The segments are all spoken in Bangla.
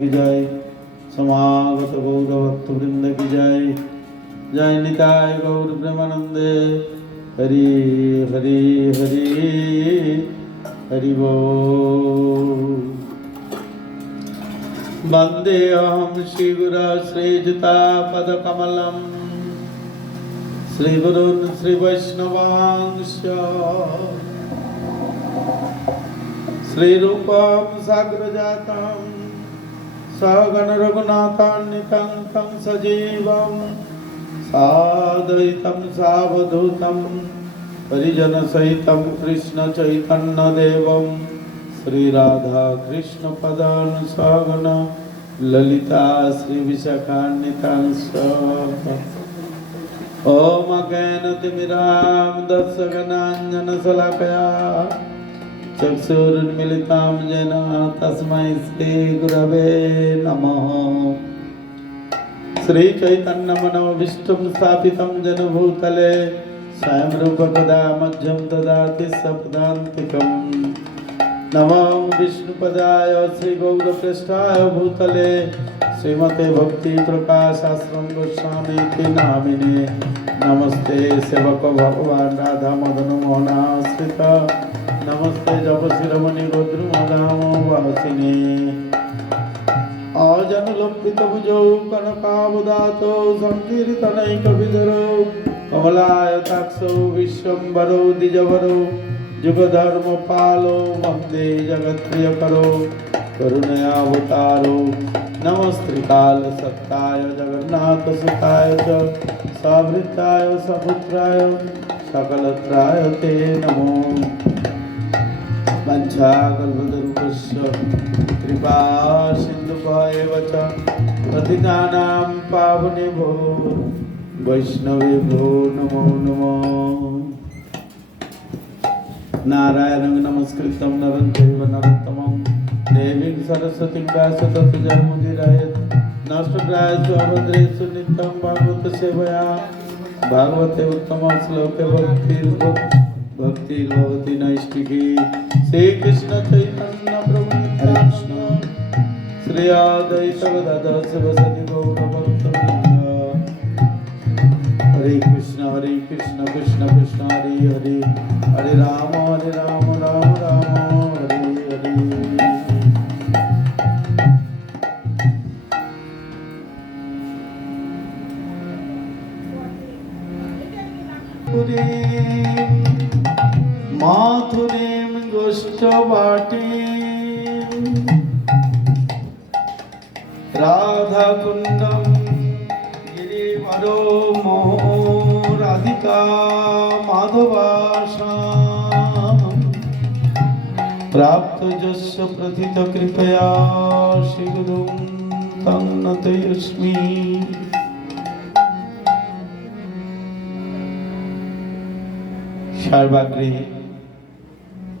की जय। समागत गौर भक्त वृंद की जय। जय निताय गौर प्रेमानंदे। हरि हरि हरि हरि बोल। वंदेऽहं श्रीगुरो श्रीयुतापदकमलं श्रीगुरून् श्रीवैष्णवांश्च श्रीरूपं साग्रजातं सगण रघुनाथान्वितं तं सजीवं साद्वैतं सावधूतं परिजनसहितं कृष्ण चैतन्यदेवं श्रीराधा कृष्ण पदान् सगण ललिता श्री विशाखान्वितांश्च। ॐ अज्ञानतिमिरां दशगणाञ्जनशलाकया चक्षुरुन्मीलितां येन तस्मै श्रीगुरवे नमः। श्रीचैतन्यमनोभीष्टं स्थापितं येन भूतले स्वयं रूप कदा मह्यं ददाति सपदान्तिकं। नमो विष्णुपदाय श्रीगौरप्रेष्ठाय भूतले श्रीमते भक्ति प्रकाशाश्रम गोस्वामी नामिने। नमस्ते सेवक भगवान राधा मदन मोहनाश्रित। नमस्ते जप शिरोमणि रुद्रमदाम वासिने। आजनुलंबित भुजौ कनकावदातो संकीर्तनैकविधरो कमलायताक्षो विश्वम्भरो द्विजवरो जुगधर्मपालो वन्दे जगत्प्रियकरो करुणयावतारो। नमस्त्रिकाल सत्ताय जगन्नाथ सुताय च सावृताय सपुत्राय सकलत्राय ते नमो। वंशाकल्पतरुभ्यश्च कृपा सिन्धुभ्येव च पतितानां पावनेभ्यो वैष्णवेभ्यो नमो नमः। नारायणं नमस्कृतं नरं चैव नरोत्तमं देवीं सरस्वतीं व्यासं ततो जयमुदीरयेत्। नमस्कृताय अभद्रेषु नित्यं भागवत सेवया भागवते उत्तम श्लोके भक्तिर्भवति नैष्टिकी। श्री कृष्ण चैतन्य प्रभु नित्यानंद श्री अद्वैत गदाधर शिवसदि गौरभक्तवृंद। हरे कृष्ण कृष्ण कृष्ण हरे हरे हरे राम राम राम हरे हरे। माथुरीं गोष्ठवाटीं राधाकुण्डं गिरिवरो मोहो राधिका माधवाशां प्राप्तजस्य प्रथितकृपया श्रीगुरुं तं नतोऽस्मि। सर्वाग्रे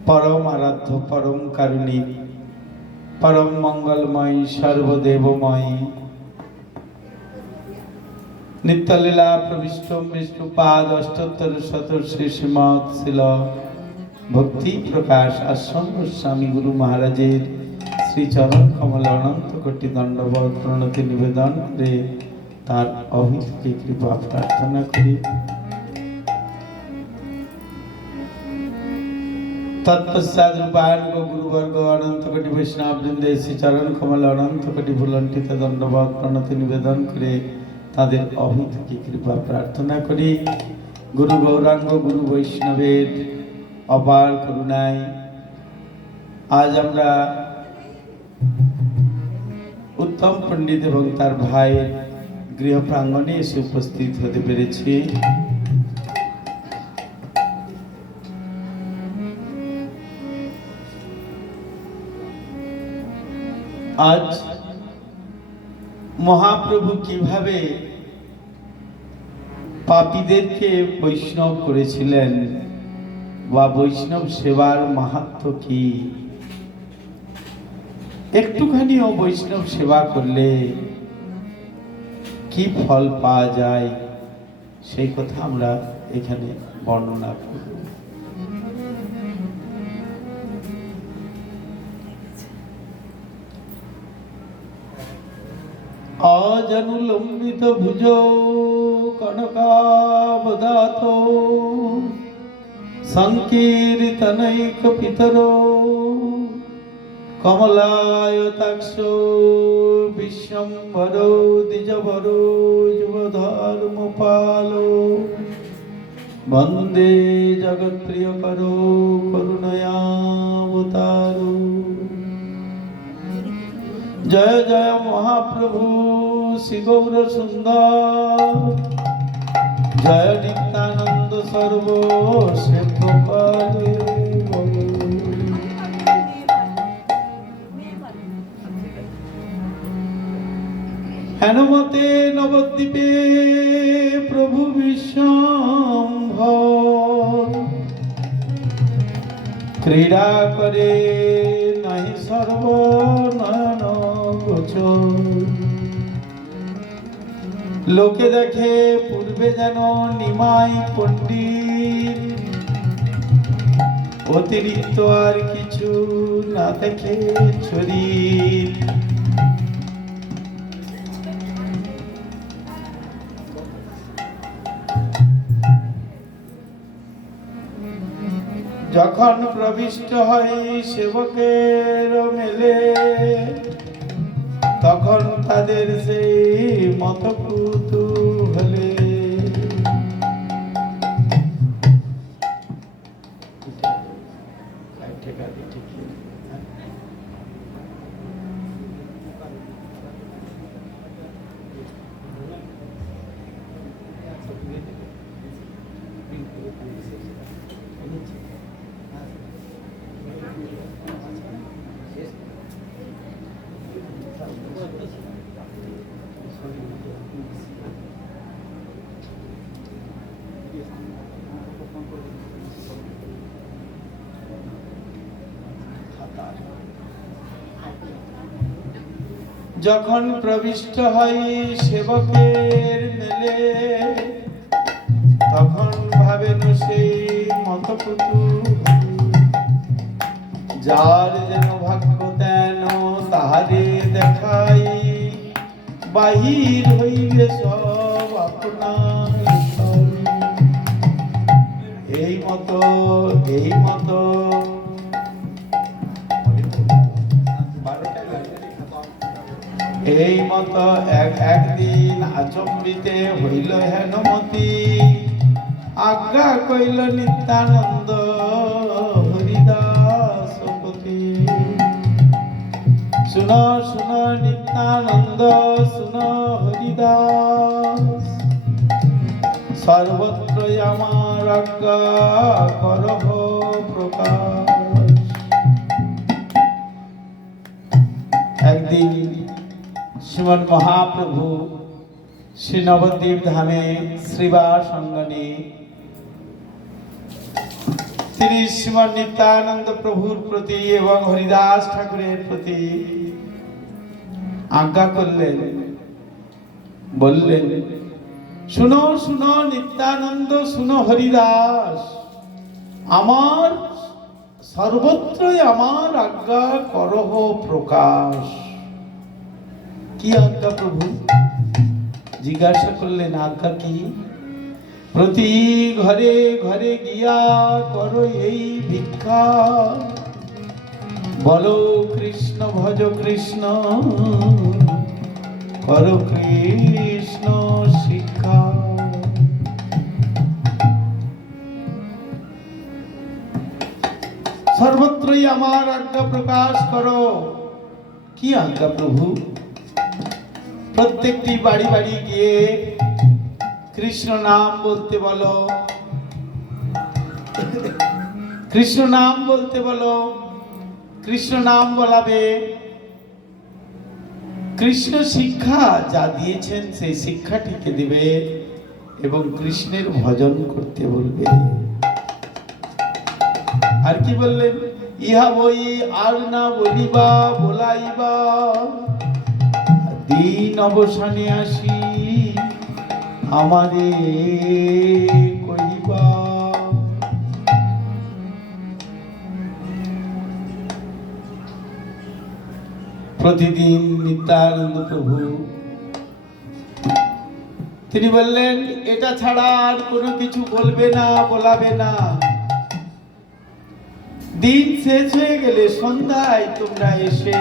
परम आराध्य परम कारुणिक परम मंगलमयी सर्वदेवमयी नित्यलीला प्रविष्ट विष्णुपाद अष्टोत्तर शतश्री श्रीमत् शिल भक्ति प्रकाश आश्रम गोस्वामी गुरु महाराजेर श्री चरण कमल अनंत कोटि दंडवत प्रणति निवेदन करे तार अभित कृपा प्रार्थना करी। तत्पश्चात रूपायन को गुरुवर्ग अनंत कोटि वैष्णव वृंदे श्री चरण कमल अनंत कोटि भुलंटित दंडवत प्रणति निवेदन करे तादेर अभित की कृपा प्रार्थना करी। गुरु गौरांग गुरु वैष्णवेर अपार करुणाय आज আমরা उत्तम पंडित এবং তার ভাইয়ের গৃহ প্রাঙ্গণে এসে উপস্থিত হতে পেরেছি। आज মহাপ্রভু কিভাবে পাপীদেরকে বৈষ্ণব করেছিলেন বা বৈষ্ণব সেবার মাহাত্ম্য কি, একটুখানিও বৈষ্ণব সেবা করলে কি ফল পাওয়া যায় সেই কথা আমরা এখানে বর্ণনা করব। সজনুলম্বিত ভুজো কনকাবদাত সংকীর্তনৈক পিতরো কমলায়তাক্ষ বিশ্বম্ভরো দ্বিজবরো যুবধর্মপালো বন্দে জগৎপ্রিয়করো করুণয়াবতারো। জয় জয় মহাপ্রভু শ্রী গৌর সুন্দর, জয় নিত্যানন্দ সর্ব শ্রেষ্ঠকালে। হেনমতে নবদ্বীপে প্রভু বিশ্বম্ভর ক্রীড়া করে নাহি সর্বনয়ন গোচর। লোকে দেখে পূর্বে যেন নিমাই পণ্ডিত, অতিরিক্ত আর কিছু না দেখে শরীর। যখন প্রবিষ্ট হয় সেবকের মেলে, তখন তাদের সেই মত কুতূহলে। যখন প্রবিষ্ট হয় সেবকের মেলে, তখন ভাবেন সেই মত যার যেন ভাগ্য তেন তাহারে দেখাই, বাহির হইবে সব আপনার। এই মতো এই মত একদিন আচম্বিতে হইল হেনমতি, আজ্ঞা কইল নিত্যানন্দ হরিদাসপতি। শুন শুন নিত্যানন্দ শুন হরিদাস, সর্বত্র আমার আজ্ঞা করহ প্রকাশ। একদিন শ্রীমন মহাপ্রভু শ্রী নবদ্বীপ ধামে শ্রীবাস অঙ্গনে তিনি শ্রীমন নিত্যানন্দ প্রভুর প্রতি এবং হরিদাস ঠাকুরের প্রতি আজ্ঞা করলেন, বললেন, শুনো শুনো নিত্যানন্দ, শুনো হরিদাস, আমার সর্বত্রই আমার আজ্ঞা করহ প্রকাশ। কি আজ্ঞা প্রভু? জিজ্ঞাসা করলেন, আজ্ঞা কি? প্রতি ঘরে ঘরে গিয়া করো এই ভিক্ষা, বলো কৃষ্ণ ভজ কৃষ্ণ, করো কৃষ্ণ শিক্ষা। সর্বত্রই আমার আজ্ঞা প্রকাশ করো। কি আজ্ঞা প্রভু? প্রত্যেকটি বাড়ি বাড়ি গিয়ে কৃষ্ণ নাম বলতে বলো, কৃষ্ণ নাম বলতে বলো, কৃষ্ণ নাম বলাবে, কৃষ্ণ শিক্ষা যা দিয়েছেন সেই শিক্ষাটিকে দিবে এবং কৃষ্ণের ভজন করতে বলবে। আর কি বললেন? ইহা বই আর না বলিবা বলাইবা, দিন অবসানে আসি আমারে কহিবা। প্রতিদিন নিত্যানন্দ প্রভু তিনি বললেন এটা ছাড়া আর কোনো কিছু বলবে না, বলাবে না। দিন শেষ হয়ে গেলে সন্ধ্যায় তোমরা এসে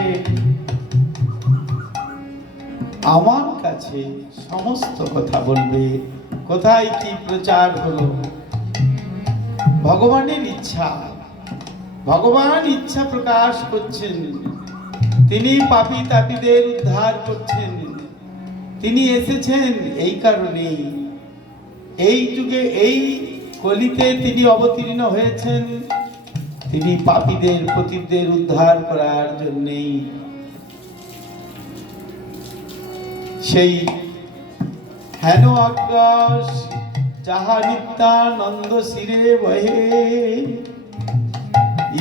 আমার কাছে সমস্ত কথা বলবে। কোথায় কি প্রচার হলো, ভগবানের ইচ্ছা, ভগবান ইচ্ছা প্রকাশ করছেন। তিনি পাপী তাপীদের উদ্ধার করছেন। তিনি এসেছেন এই কারণে, এই যুগে এই কলিতে তিনি অবতীর্ণ হয়েছেন। তিনি পাপীদের পতিতদের উদ্ধার করার জন্যেই। সেই হেন আকাশ যাহা নিত্যানন্দ শিরে বহে,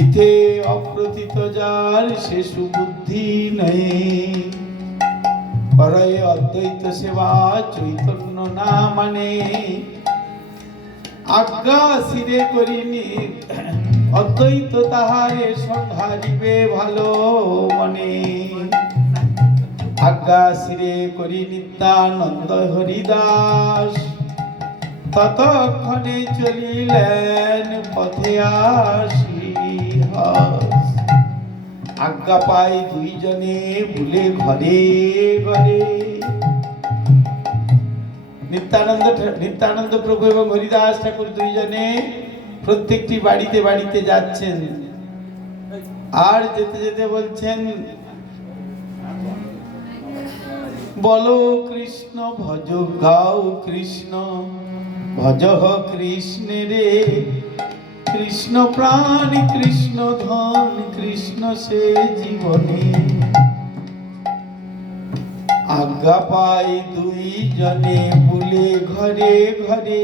ইথে অপ্রতীত যার সে সুবুদ্ধি নহে। করয়ে অদ্বৈত সেবা চৈতন্য না মানে, আজ্ঞা শিরে করিনি অদ্বৈত তাহারে সংহারিবে ভালো মনে। আজ্ঞা শিরে করি নিত্যানন্দ হরিদাস, ততক্ষণে চলিলেন পথে আসি। আজ্ঞা পাই দুইজনে ভুলে ঘরে ঘরে। নিত্যানন্দ প্রভু এবং হরিদাস ঠাকুর দুইজনে প্রত্যেকটি বাড়িতে বাড়িতে যাচ্ছেন। আর যেতে যেতে বলছেন, বলো কৃষ্ণ ভজ গাও কৃষ্ণ ভজ কৃষ্ণ রে। কৃষ্ণ প্রাণ কৃষ্ণ ধন কৃষ্ণ সে জীবনে। আজ্ঞা পাই দুই জনে বলে ঘরে ঘরে,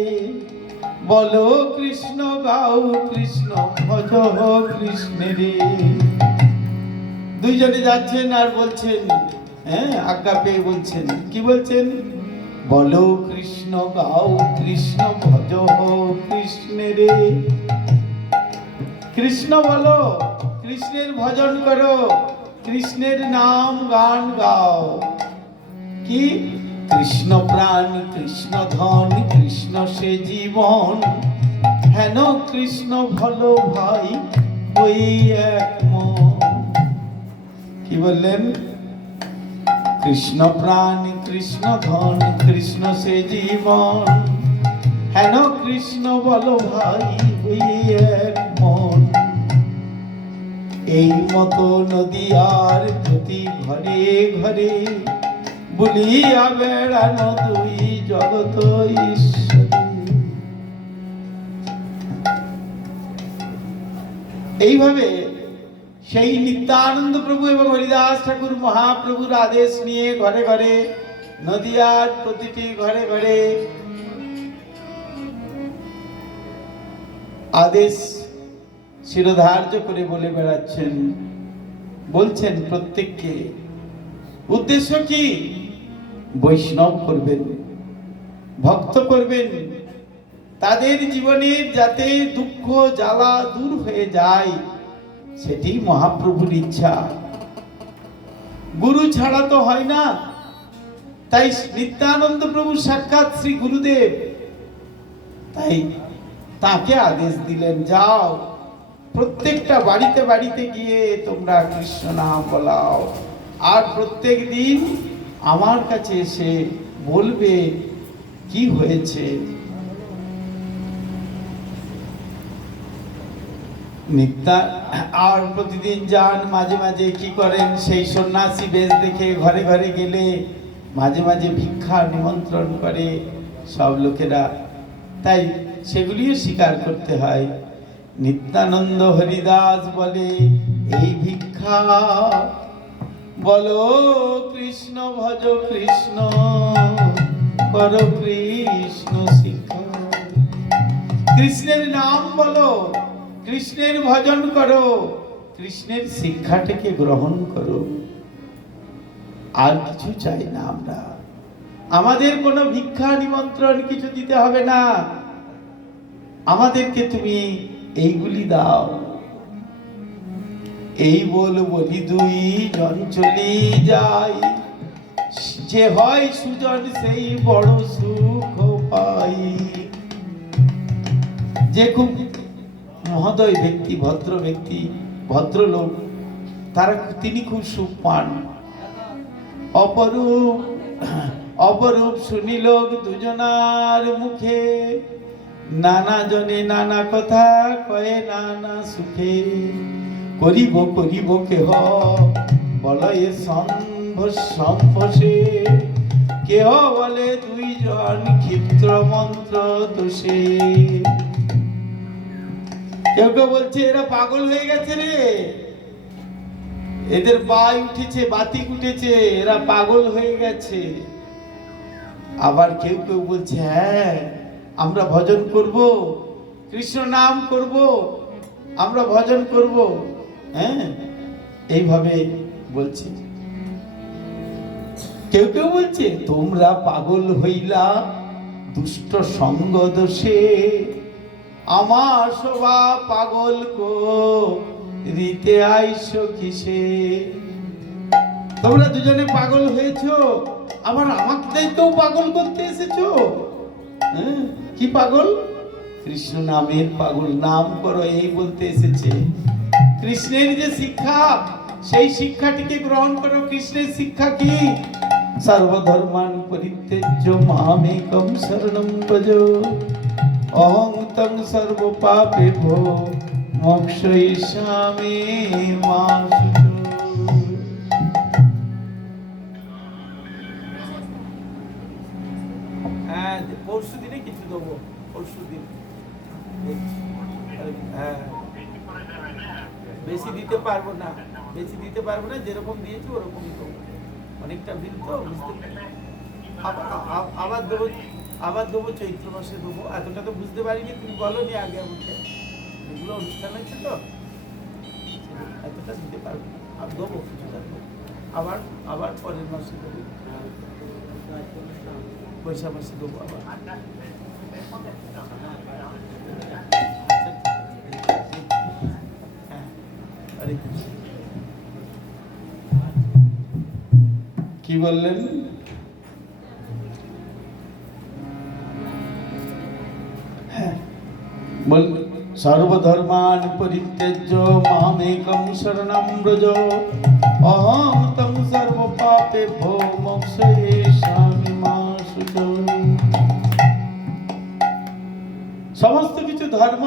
বলো কৃষ্ণ গাও কৃষ্ণ ভজ কৃষ্ণ রে। দুইজনে যাচ্ছেন আর বলছেন, হ্যাঁ আজ্ঞা পেয়ে বলছেন, কি বলছেন? বলো কৃষ্ণ গাও কৃষ্ণ ভজ কৃষ্ণ রে। কৃষ্ণ বলো, কৃষ্ণের ভজন করো, কৃষ্ণের নাম গান গাও। কি? কৃষ্ণ প্রাণ কৃষ্ণ ধন কৃষ্ণ সে জীবন। হেন কৃষ্ণ ভালো ভাই ওই এক মন। কি বললেন? কৃষ্ণ প্রাণ কৃষ্ণ ধন কৃষ্ণ সে জীবন। হেন কৃষ্ণ বলো ভাই ওই এক মন। এই মতো নদীয়ার প্রতি ঘরে ঘরে, বলিয়া বেড়ানো দুই জগত ঈশ্বর। এইভাবে সেই নিত্যানন্দ প্রভু এবং হরিদাস ঠাকুর মহাপ্রভুর আদেশ নিয়ে ঘরে ঘরে, নদিয়ার প্রতিটি ঘরে ঘরে আদেশ শিরোধার্য করে বলে বেড়াচ্ছেন। বলছেন প্রত্যেককে, উদ্দেশ্য কি? বৈষ্ণব করবেন, ভক্ত করবেন, তাদের জীবনের যাতে দুঃখ জ্বালা দূর হয়ে যায়, সেটি মহাপ্রভুর ইচ্ছা। গুরু ছাড়া তো হয় না। তাই নিত্যানন্দ প্রভু সাক্ষাৎ শ্রী গুরুদেব, তাই তাকে আদেশ দিলেন, যাও প্রত্যেকটা বাড়িতে বাড়িতে গিয়ে তোমরা কৃষ্ণ নাম বলাও, আর প্রত্যেক দিন আমার কাছে এসে বলবে কি হয়েছে। আর প্রতিদিন যান, মাঝে মাঝে কি করেন, সেই সন্ন্যাসী বেশ দেখে ঘরে ঘরে গেলে মাঝে মাঝে ভিক্ষা নিমন্ত্রণ করে সব লোকেরা, তাই সেগুলিও স্বীকার করতে হয়। নিত্যানন্দ হরিদাস বলে, এই ভিক্ষা বলো কৃষ্ণ ভজ কৃষ্ণ কর কৃষ্ণ শিক্ষা। কৃষ্ণের নাম বলো, কৃষ্ণের ভজন করো, কৃষ্ণের শিক্ষাটাকে গ্রহণ করো। আর কিছু চাই না আমরা। আমাদের কোনো ভিক্ষা নিমন্ত্রণ কিছু দিতে হবে না। আমাদেরকে তুমি এইগুলি দাও। এই বলি দুই জন চলি যাই, যে হয় সুজন সেই বড় সুখ পাই। যে খুব মহোদয় ব্যক্তি, ভদ্র ব্যক্তি, ভদ্রলোক, তিনি খুব সুখ পান। অপরূপ অপরূপ শুনিল দুজনার মুখে, নানা জনে নানা কথা কয়ে নানা সুখে। করিব করিব কেহ বলয়ে সংঘর্ষে, কেহ বলে দুইজন ক্ষিপ্র মন্ত্র দোষে। কেউ কেউ বলছে এরা পাগল হয়ে গেছে রে, এদের বাই উঠেছে, বাতিক উঠেছে, এরা পাগল হয়ে গেছে। আবার কেউ কেউ বলছে হ্যাঁ আমরা ভজন করব, কৃষ্ণ নাম করব, আমরা ভজন করব। হ্যাঁ, এইভাবে বলছে। কেউ কেউ বলছে তোমরা পাগল হইলা দুষ্ট সঙ্গ দোষে, আমার সবা পাগল কো রীতে আইসো কিসে। তোমরা দুজনে পাগল হয়েছো, আবার আমাকেও পাগল করতে এসেছো। হ্যাঁ, কি পাগল? কৃষ্ণ নামের পাগল, নাম করো এই বলতে এসেছে। কৃষ্ণের যে শিক্ষা, সেই শিক্ষাটিকে গ্রহণ করো। কৃষ্ণের শিক্ষা কি? সর্বধর্মান পরিত্যজ্য মামেকং শরণং ব্রজ, অহং তং সর্ব পাপেভ্যো মোক্ষয়িষ্যামি মা শুচো। পরশু দিনে কিছু দেবো, পরশু দিন। হ্যাঁ, বেশি দিতে পারবো না, বেশি দিতে পারবো না, যেরকম দিয়েছি ওরকমই দেবো। অনেকটা বিল তো, বুঝতে পারি। আবার দেবো চৈত্র মাসে দেবো। এতটা তো বুঝতে পারিনি, তুমি বলো নি আগে আমাকে, এগুলো অনুষ্ঠান হচ্ছে তো, এতটা দিতে পারবো না। আর দেবো কিছুটা দেবো, আবার পরের মাসে দেবো, বৈশাখ মাসে দেবো আবার। কি বললেন? সর্বধর্মান পরিত্যজ্য মামেকং শরণং ব্রজ, অহং তং সর্ব পাপেভ্যো মোক্ষয়িষ্যামি মা শুচো। সমস্ত কিছু ধর্ম,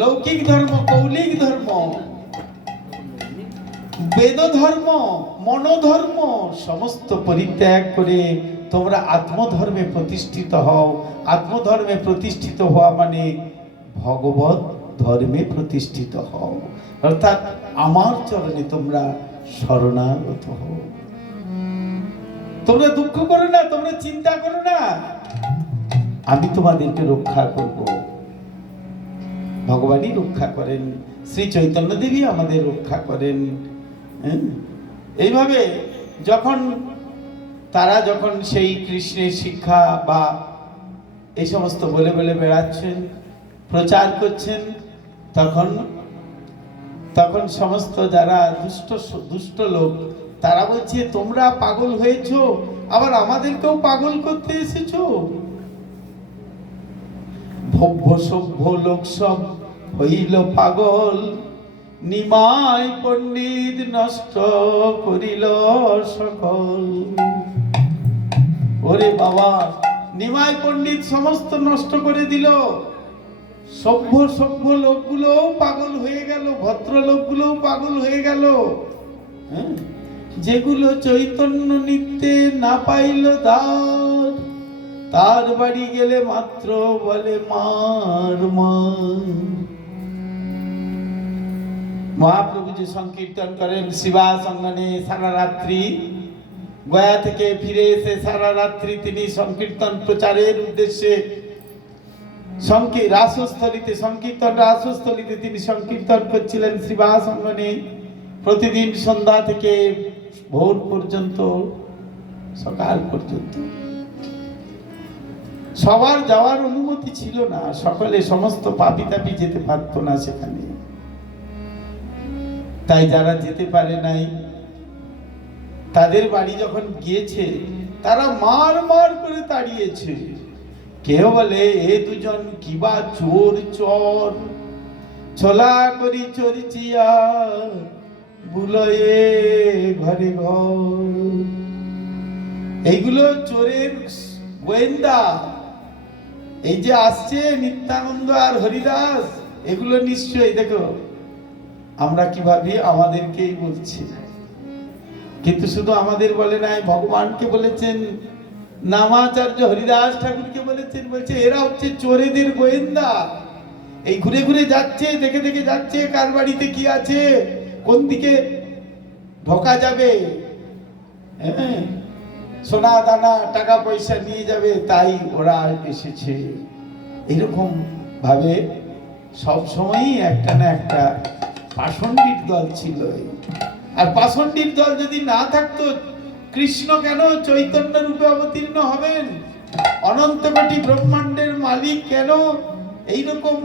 লৌকিক ধর্ম, কৌলিক ধর্ম, বেদ ধর্ম, মনোধর্ম সমস্ত পরিত্যাগ করে তোমরা আত্মধর্মে প্রতিষ্ঠিত হও। আত্মধর্মে প্রতিষ্ঠিত হওয়া মানে ভগবত ধর্মে প্রতিষ্ঠিত হও, অর্থাৎ আমার চরণে তোমরা শরণাগত হও। তোমরা দুঃখ করো না, তোমরা চিন্তা করো না, আমি তোমাদেরকে রক্ষা করব। ভগবানই রক্ষা করেন, শ্রী চৈতন্য দেবী আমাদের রক্ষা করেন। এইভাবে তারা যখন সেই কৃষ্ণের শিক্ষা বা এই সমস্ত বলে বলে বেড়াচ্ছেন, প্রচার করছেন, তখন সমস্ত যারা দুষ্ট লোক তারা বলছে তোমরা পাগল হয়েছো, আবার আমাদেরকেও পাগল করতে এসেছো। ভব্য সভ্য লোক সব হইল পাগল, নিমাই পণ্ডিত নষ্ট করিল সকল। ওরে বাবা, নিমাই পণ্ডিত সমস্ত নষ্ট করে দিল। সভ্য লোকগুলো পাগল হয়ে গেল, ভদ্র লোকগুলো পাগল হয়ে গেল। যেগুলো চৈতন্য নিত্যে না পাইল দ্বার, তার বাড়ি গেলে মাত্র বলে মার মার। মহাপ্রভু যে সংকীর্তন করেন শিবাস অঙ্গনে সারা রাত্রি, গয়া থেকে ফিরে এসে সারা রাত্রি তিনি সংকীর্তন প্রচারের উদ্দেশ্যে রাসস্থলীতে তিনি সংকীর্তন করছিলেন শিবাস অঙ্গনে। প্রতিদিন সন্ধ্যা থেকে ভোর পর্যন্ত, সকাল পর্যন্ত। সবার যাওয়ার অনুমতি ছিল না, সমস্ত পাপী তাপী যেতে পারত না সেখানে। তাই যারা যেতে পারে নাই তাদের বাড়ি যখন গিয়েছে তারা মার মার করে তাড়িয়েছে। কেউ বলে এ দুজন কিবা চোর চোর, ছলা করি চরিচিয়া বুলয়ে ঘরে ঘর। এইগুলো চোরের গোয়েন্দা। এই যে আসছে নিত্যানন্দ আর হরিদাস, এগুলো নিশ্চয়ই দেখো আমরা কি ভাবি আমাদেরকেই বলছি, কিন্তু শুধু আমাদের বলে নাই, ভগবানকে বলেছেন, নামাচার্য হরিদাস ঠাকুরকে বলেছেন, বলছে এরা হচ্ছে চোরেদের গোয়েন্দা। এই ঘুরে ঘুরে যাচ্ছে, দেখে দেখে যাচ্ছে কার বাড়িতে কি আছে, কোন দিকে ঢোকা যাবে, হ্যাঁ, সোনা দানা টাকা পয়সা নিয়ে যাবে, তাই ওরা এসেছে। এরকম ভাবে সব সময়ই একটা না একটা পাষণ্ডীর দল ছিল। আর পাষণ্ডীর দল যদি না থাকতো, কৃষ্ণ কেন চৈতন্য রূপে অবতীর্ণ হবেন? অনন্ত কোটি ব্রহ্মাণ্ডের মালিক কেন এইরকম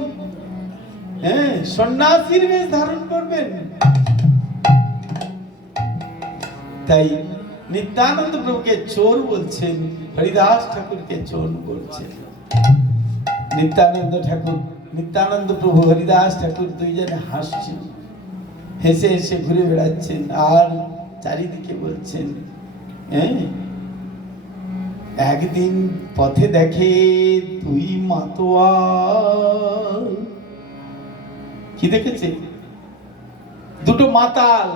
সন্ন্যাসীর বেশ ধারণ করবেন? তাই নিত্যানন্দ প্রভুকে চোর বলছেন, হরিদাস ঠাকুরকে চোর বলছেন। নিত্যানন্দ প্রভু হরিদাস ঠাকুর দুইজনে হাসছেন, হেসে হেসে ঘুরে বেড়াচ্ছেন, আর চারিদিকে বলছেন, একদিন পথে দেখে দুই মাতোয়াল। কি দেখেছে? দুটো মাতাল,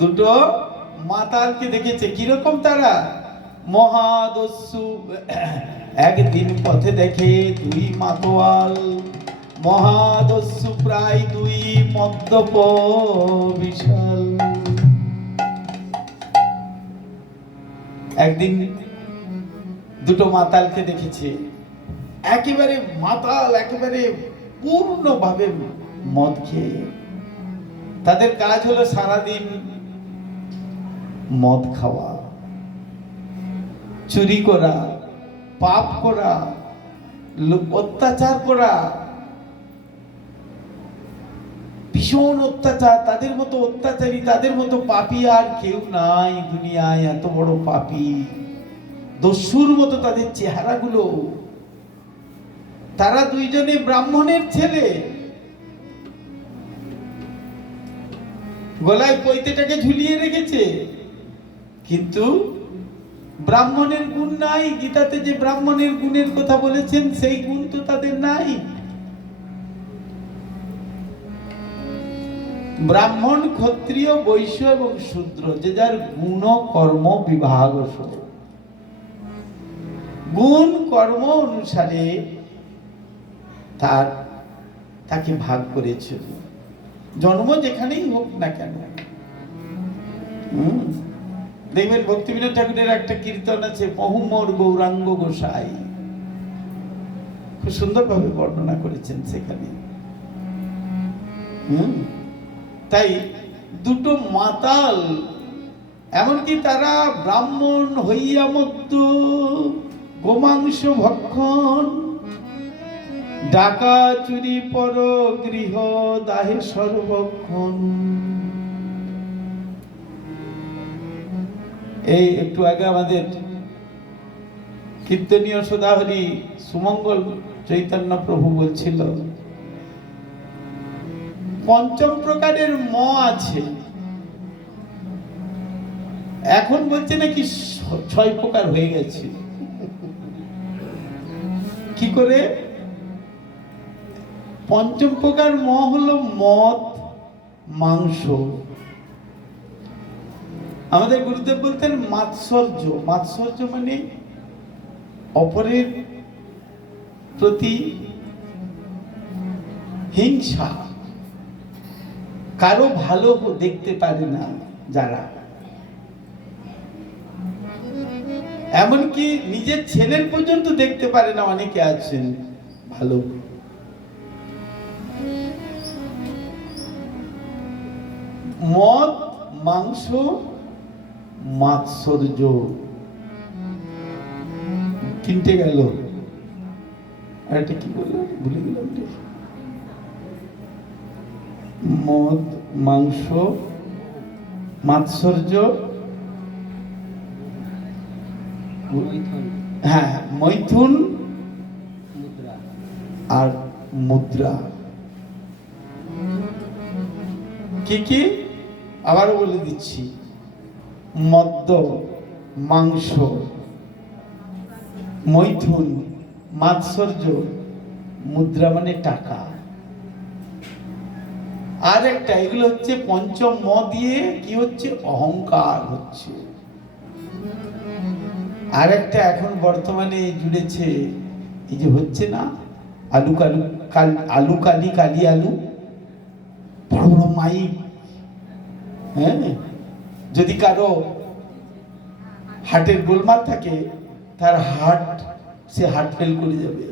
দুটো মাতালকে দেখেছে। কিরকম তারা? মহাদস্যু। একদিন পথে দেখে দুই মাতোয়াল, মহাদস্যু প্রায় দুই মদ্যপ বিশাল। একদিন দুটো মাতালকে দেখেছে, একেবারে মাতাল, একেবারে পূর্ণভাবে মদ খেয়ে। তাদের কাজ হলো সারাদিন মদ খাওয়া, চুরি করা, পাপ করা, অত্যাচার করা, ভীষণ অত্যাচার। তাদের মতো অত্যাচারী, তাদের মতো পাপী আর কেউ নাই দুনিয়ায়। এত বড় পাপী, দস্যুর মতো তাদের চেহারাগুলো। তারা দুইজনে ব্রাহ্মণের ছেলে, গলায় পৈতেটাকে ঝুলিয়ে রেখেছে, কিন্তু ব্রাহ্মণের গুণ নাই। গীতাতে যে ব্রাহ্মণের গুণের কথা বলেছেন, সেই গুণ তো তাদের নাই। ব্রাহ্মণ, ক্ষত্রিয়, বৈশ্য এবং শূদ্র, যে যার গুণ কর্ম বিভাগ, গুণ কর্ম অনুসারে তাকে ভাগ করেছে, জন্ম যেখানেই হোক না কেন। দেখবেন ভক্তিবিনোদ ঠাকুরের একটা কীর্তন আছে, বহুমোর গৌরাঙ্গ গোসাই, খুব সুন্দরভাবে বর্ণনা করেছেন সেখানে। তাই দুটো মাতাল, এমনকি তারা ব্রাহ্মণ হইয়া মত্ত, গোমাংস ভক্ষণ, ডাকা চুরি পর গৃহ দাহে সর্বক্ষণ। এই একটু আগে আমাদের কীর্তনীয় সদাহরি সুমঙ্গল চৈতন্য প্রভু বলছিল, পঞ্চম প্রকারের ম আছে, এখন বলছে নাকি 6 প্রকার হয়ে গেছে। কি করে? পঞ্চম প্রকার ম হলো মদ, মাংস। আমাদের গুরুদেব বলতেন মাৎসর্য। মাৎসর্য মানে অপরের প্রতি হিংসা, কারো ভালো দেখতে পারে না যারা, এমনকি নিজের ছেলের পর্যন্ত দেখতে পারে না, অনেকে আছেন ভালো। মদ, মাংস, মাৎসর্য, তিনটে গেল। আর এটা কি বললাম, ভুলে গেলাম। মদ, মাংস, মাৎসর্য, হ্যাঁ মৈথুন আর মুদ্রা। কি কি আবারও বলে দিচ্ছি, মদ্য, মাংস, মৈথুন, মাৎসর্য, মুদ্রা মানে টাকা। আর একটা এগুলো হচ্ছে পঞ্চম ম দিয়ে কি হচ্ছে, অহংকার হচ্ছে। আর একটা এখন বর্তমানে জুড়েছে, এই যে হচ্ছে না আলু কালু আলু কালি কালি আলু, বড় বড় মাইক। হ্যাঁ, যদি কারো হার্টের গোলমাল থাকে, তার সে হার্ট ফেল করে যাবে।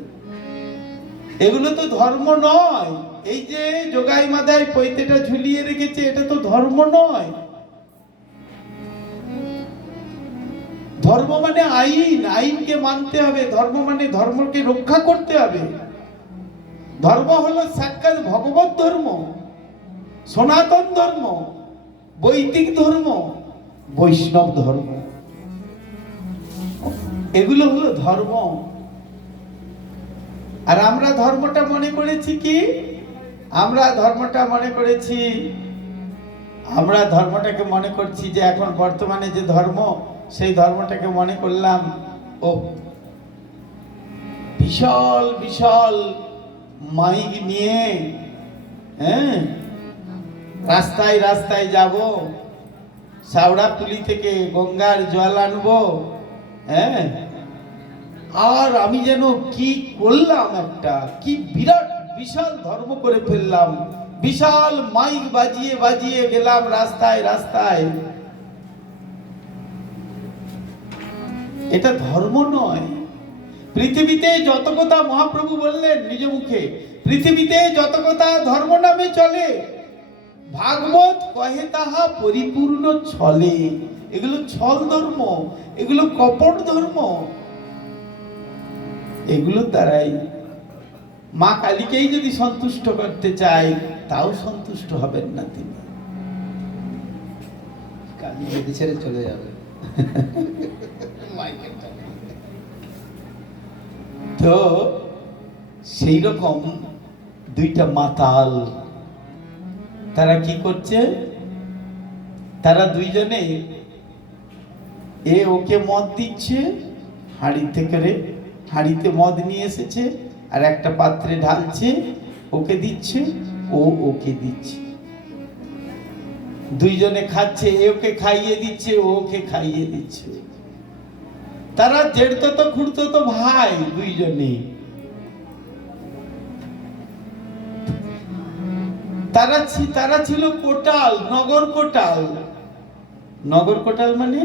এগুলো তো ধর্ম নয়। এই যে যোগাই মাদায় পৈতেটা ঝুলিয়ে রেখেছে, এটা তো ধর্ম নয়। ধর্ম মানে আইন, আইনকে মানতে হবে। ধর্ম মানে ধর্মকে রক্ষা করতে হবে। ধর্ম হলো সাক্ষাৎ ভগবত ধর্ম, সনাতন ধর্ম, বৈদিক ধর্ম, বৈষ্ণব ধর্ম। এগুলো হলো ধর্ম। আর আমরা ধর্মটা মনে করেছি কি, আমরা ধর্মটাকে মনে করছি যে এখন বর্তমানে যে ধর্ম, সেই ধর্মটাকে মনে করলাম ও বিশাল বিশাল মাইক নিয়ে, হ্যাঁ, রাস্তায় রাস্তায় যাব, সাউড়াপুলি থেকে গঙ্গার জল আনবো, হ্যাঁ, আর আমি যেন কি করলাম, একটা কি বিরাট বিশাল ধর্ম করে ফেললাম। বিশাল মাইক বাজিয়ে বাজিয়ে গেলাম রাস্তায় রাস্তায়। এটা ধর্ম নয়। পৃথিবীতে যত কথা মহাপ্রভু বললেন নিজ মুখে, পৃথিবীতে যত কথা ধর্ম নামে চলে, ভাগবত কহে তাহা পরিপূর্ণ ছলে। এগুলো ছল ধর্ম, এগুলো কপট ধর্ম। এগুলোর দ্বারাই মা কালীকেই যদি সন্তুষ্ট করতে চাই, তাও সন্তুষ্ট হবেন না তিনি। কালী যদি ছেড়ে চলে যাবে। তো সেই রকম দুইটা মাতাল, তারা কি করছে, তারা দুইজনে ওকে মদ দিচ্ছে, হাঁড়িতে করে, হাঁড়িতে মদ নিয়ে এসেছে, আর একটা পাত্রে ঢালছে, ওকে দিচ্ছে, ও ওকে দিচ্ছে। দুইজনে খাচ্ছে, ওকে খাইয়ে দিচ্ছে, ওকে খাইয়ে দিচ্ছে। তারা জেঠতো তো খুঁড়তো তো ভাই দুইজনে। তারা ছিল কোটাল, নগর কোটাল। নগর কোটাল মানে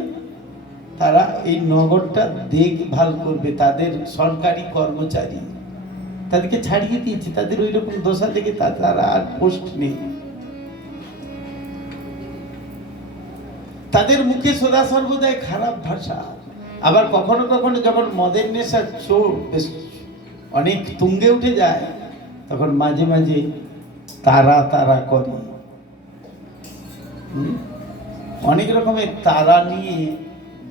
তারা এই নগরটা দেখভাল করবে, তাদের সরকারি কর্মচারী। তাদেরকে ছাড়িয়ে দিয়েছে, তাদের ওই রকম দশা থেকে তারা আর পোস্ট নেই। তাদের মুখে সদা সর্বদাই খারাপ ভাষা। আবার কখনো কখনো যখন মদের নেশা অনেক তুঙ্গে উঠে যায়, তখন মাঝে মাঝে তারা তারা করে। অনেক রকমের তারা নিয়ে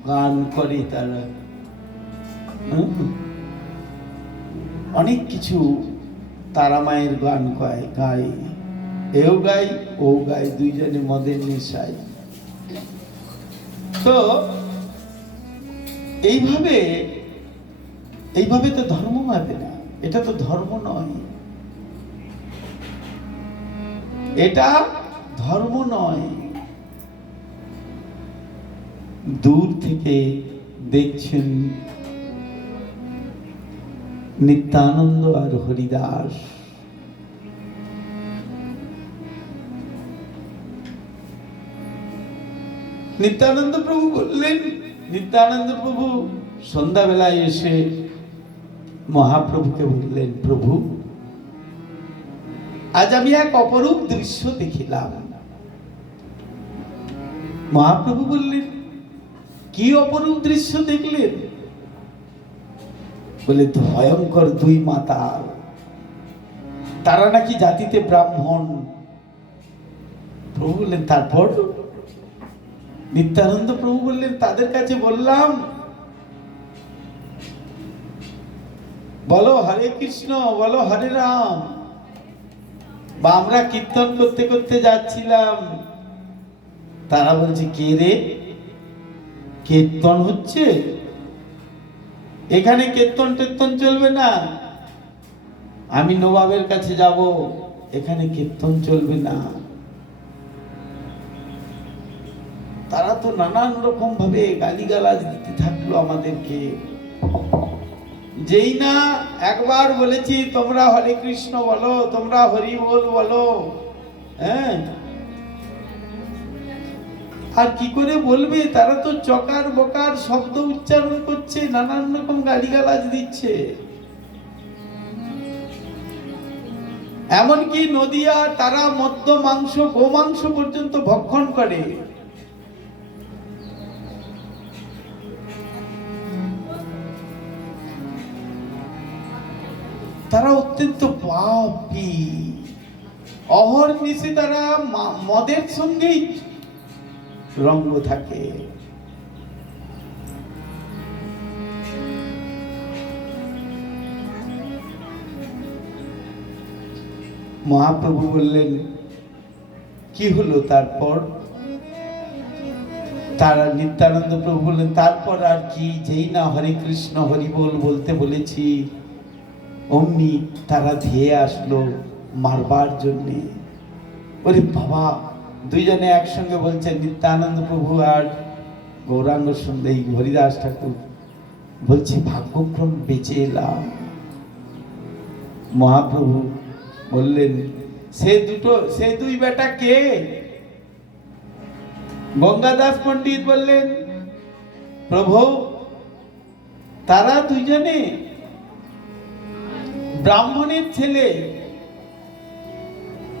গান করে তারা, অনেক কিছু তারা মায়ের গান গায়, এও গায় ও গায়, দুইজনে মদের নেশায়। তো এইভাবে তো ধর্ম হবে না। এটা তো ধর্ম নয়, এটা ধর্ম নয়। দূর থেকে দেখছেন নিত্যানন্দ আর হরিদাস। নিত্যানন্দ প্রভু বললেন, নিত্যানন্দ প্রভু সন্ধ্যাবেলায় এসে মহাপ্রভুকে বললেন, প্রভু আজ আমি এক অপরূপ দৃশ্য দেখিলাম। মহাপ্রভু বললেন, কি অপরূপ দৃশ্য দেখলেন? বলে, ভয়ঙ্কর দুই মাতাল, তারা নাকি জাতিতে ব্রাহ্মণ। প্রভু বললেন, তারপর? নিত্যানন্দ প্রভু বললেন, তাদের কাছে বললাম, বলো হরে কৃষ্ণ, বলো হরে রাম। বা আমরা কীর্তন করতে করতে যাচ্ছিলাম, তারা বলছে, কে রে, কীর্তন হচ্ছে? এখানে কীর্তন টের্তন চলবে না, আমি নবাবের কাছে যাব, এখানে কীর্তন চলবে না। তারা তো নানান রকম ভাবে গালিগালাজ দিতে থাকলো আমাদেরকে। যেই না একবার বলেছি তোমরা হরে কৃষ্ণ বলো, তোমরা হরি বল বলো, হ্যাঁ, আর কি করে বলবে? তারা তো চকার বকার শব্দ উচ্চারণ করছে, নানান রকম গালিগালাজ দিচ্ছে। এমনকি নদিয়া তারা মদ্য মাংস, গোমাংস পর্যন্ত ভক্ষণ করে। তারা অত্যন্ত পাপী, অহর্নিশে তারা মদের সঙ্গেই রঙ্গ থাকে। মহাপ্রভু বললেন, কি হলো তারপর? তারা নিত্যানন্দ প্রভু বললেন, তারপর আর কি? যেই না হরে কৃষ্ণ হরি বল বলতে বলেছি, অমনি তারা ধেয়ে আসলো মারবার জন্যে। ওরে বাবা, দুইজনে একসঙ্গে বলছে, নিত্যানন্দ প্রভু আর গৌরাঙ্গ সুন্দর হরিদাস ঠাকুর বলছে, ভাগ্যক্রম বেঁচে এলাম। মহাপ্রভু বললেন, সে দুই বেটা কে? গঙ্গাদাস পণ্ডিত বললেন, প্রভু তারা দুইজনে ব্রাহ্মণের ছেলে,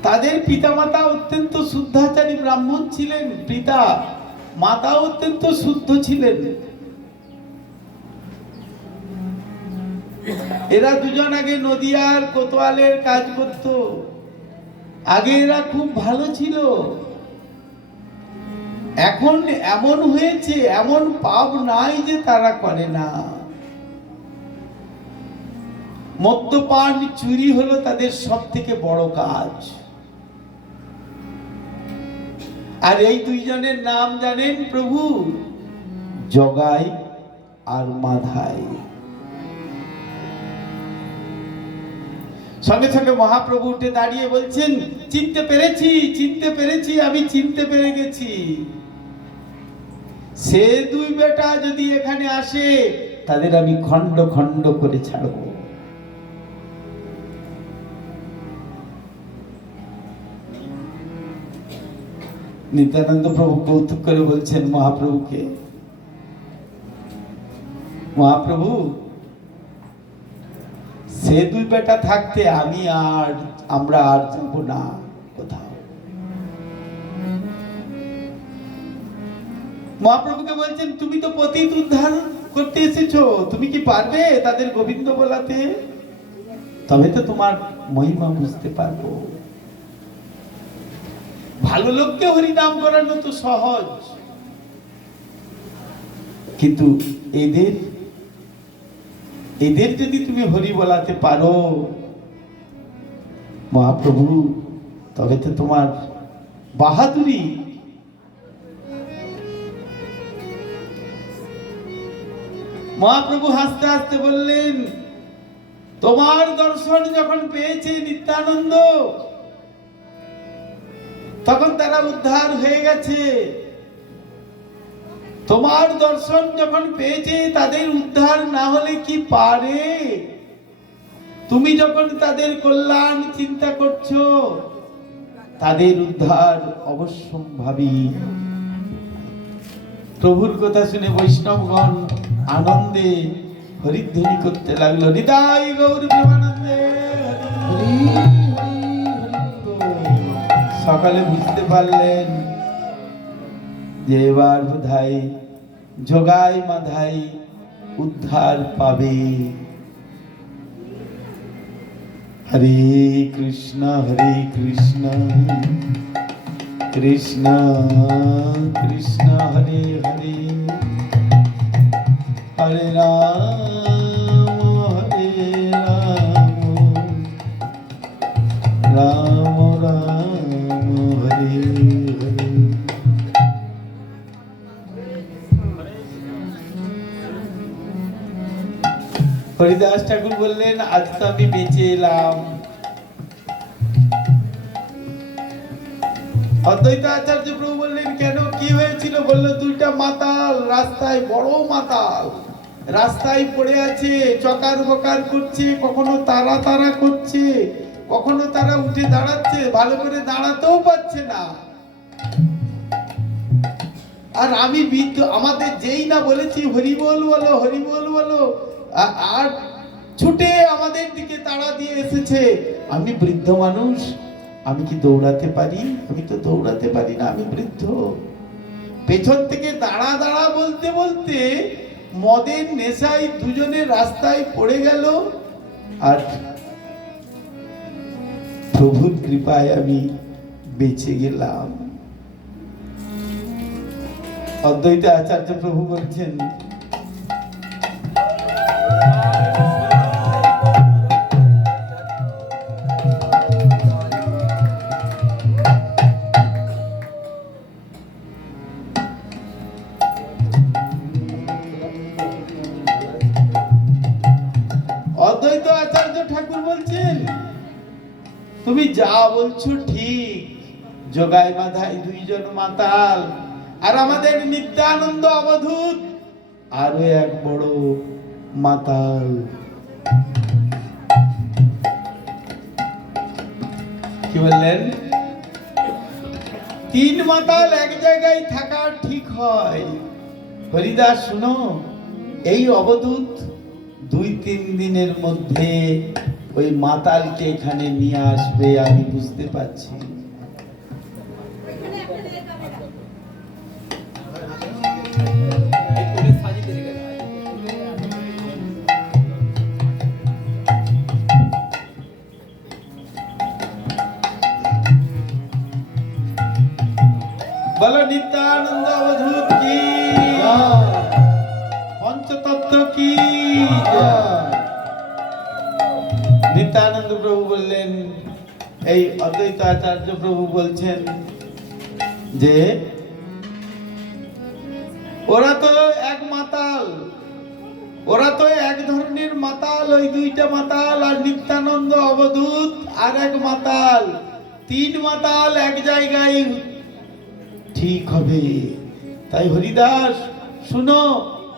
তাদের পিতামাতা অত্যন্ত শুদ্ধাচারী ব্রাহ্মণ ছিলেন, পিতা মাতা অত্যন্ত শুদ্ধ ছিলেন। এরা দুজন আগে নদিয়ার কোতোয়ালের কাজ করত, আগে এরা খুব ভালো ছিল। এখন এমন হয়েছে, এমন পাপ নাই যে তারা করে না। মদ্যপান চুরি হলো তাদের সব থেকে বড় কাজ। আর এই দুইজনের নাম জানেন প্রভু? জগাই আর মাধাই। সঙ্গে সঙ্গে মহাপ্রভু উঠে দাঁড়িয়ে বলছেন, চিনতে পেরেছি, চিনতে পেরেছি, আমি চিনতে পেরে গেছি। সে দুই বেটা যদি এখানে আসে, তাদের আমি খণ্ড খণ্ড করে ছাড়ব। নিত্যানন্দ প্রভু কৌতুক করে বলছেন মহাপ্রভুকে, মহাপ্রভু সে দুই বেটা থাকতে আমরা আর যাব না কোথাও। মহাপ্রভুকে বলছেন, তুমি তো পতিত উদ্ধার করতে এসেছো, তুমি কি পারবে তাদের গোবিন্দ বলাতে? তবে তো তোমার মহিমা বুঝতে পারবো। ভালো লোককে হরিনাম করানো তো সহজ, কিন্তু এদের যদি তুমি হরি বলাতে পারো মহাপ্রভু, তবে তো তোমার বাহাদুরি। মহাপ্রভু হাসতে হাসতে বললেন, তোমার দর্শন যখন পেয়েছে নিত্যানন্দ, তখন তারা উদ্ধার হয়ে গেছে। তোমার দর্শন যখন পেয়েছে, তাদের উদ্ধার না হলে কি পারে? তুমি যখন তাদের কল্যাণ চিন্তা করছো, তাদের উদ্ধার অবশ্যম্ভাবী। প্রভুর কথা শুনে বৈষ্ণবগণ আনন্দে হরিধ্বনি করতে লাগলো, নিতাই গৌর প্রেমানন্দে। সকালে বুঝতে পারলেন যে এবার বোধহয় জগাই মাধাই উদ্ধার পাবে। হরে কৃষ্ণ কৃষ্ণ কৃষ্ণ কৃষ্ণ হরে হরিদাস ঠাকুর বললেন, আজ তো আমি বেঁচে এলাম। অদ্বৈত আচার্য প্রভু বললেন, কেন, কি হয়েছিল? বললো, দুইটা মাতাল রাস্তায়, বড় মাতাল রাস্তায় পড়ে আছে, চকার বকার করছে, কখনো তারা তারা করছে, কখনো তারা উঠে দাঁড়াচ্ছে, ভালো করে দাঁড়াতেও পারছে না। আর আমি বৃদ্ধ, আমাদের যেই না বলেছি হরিবোল বলো, হরিবোল বলো, আর ছুটে আমাদের দিকে তাড়া দিয়ে এসেছে। আমি বৃদ্ধ মানুষ, আমি কি দৌড়াতে পারি? আমি তো দৌড়াতে পারি না, আমি বৃদ্ধ। পেছন থেকে দাঁড়া দাঁড়া বলতে বলতে মদের নেশায় দুজনে রাস্তায় পড়ে গেল। আর প্রভুর কৃপায় আমি বেঁচে গেলাম। অদ্বৈত আচার্য প্রভু বলছেন, অদ্বৈত আচার্য ঠাকুর বলছেন, তুমি যা বলছো ঠিক, যোগাই মাধায় দুইজন মাতাল, আর আমাদের নিত্যানন্দ অবধূত আরো এক বড় মাতাল। কি বললেন? তিন মাতাল এক জায়গায় থাকা ঠিক হয়? হরিদাস শুনো, এই অবধূত 2-3 দিনের মধ্যে ওই মাতালকে এখানে নিয়ে আসবে, আমি বুঝতে পারছি। বলো নিত্যানন্দ অবধূত কি, পঞ্চতত্ত্ব কি। নিত্যানন্দ প্রভু বললেন, এই অদ্বৈত আচার্য প্রভু বলছেন যে ওরা তো এক মাতাল, ওরা তো এক ধরনের মাতাল, ওই দুইটা মাতাল, আর নিত্যানন্দ অবধূত আর এক মাতাল, 3 মাতাল এক জায়গায় ঠিক হবে। তাই হরিদাস শুনো,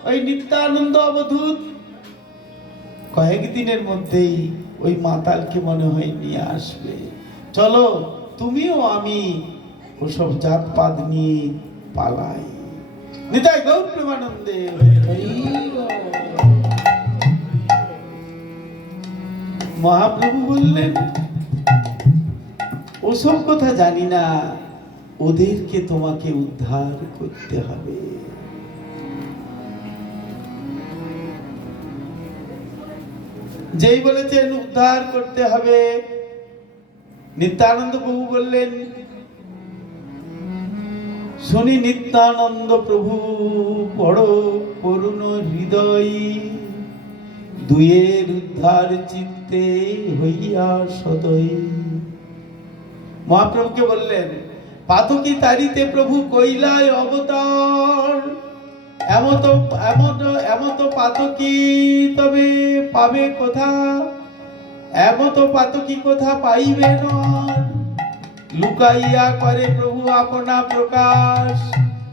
ওই নিত্যানন্দ অবধূত কয়েকদিনের মধ্যেই ওই মাতালকে মনে হয় নিয়ে আসবে। চলো তুমিও আমি ওসব জাতপাত নিয়ে পালাই। নিতাই গৌর প্রেমানন্দে। মহাপ্রভু বললেন, ওসব কথা জানি না, ওদেরকে তোমাকে উদ্ধার করতে হবে। যেই বলেছেন উদ্ধার করতে হবে, নিত্যানন্দ প্রভু বললেন, শুনি নিত্যানন্দ প্রভু বড় করুণ হৃদয়, দুয়ের উদ্ধার চিত্তে হইয়া সদয়। মহাপ্রভুকে বললেন, পাতকি তারিতে প্রভু কইলায় অবতার, এমত পাতকি তবে পাবে কোথা, এমত পাতকি কোথা পাইবে না। লুকাইয়া করে প্রভু আপনা প্রকাশ,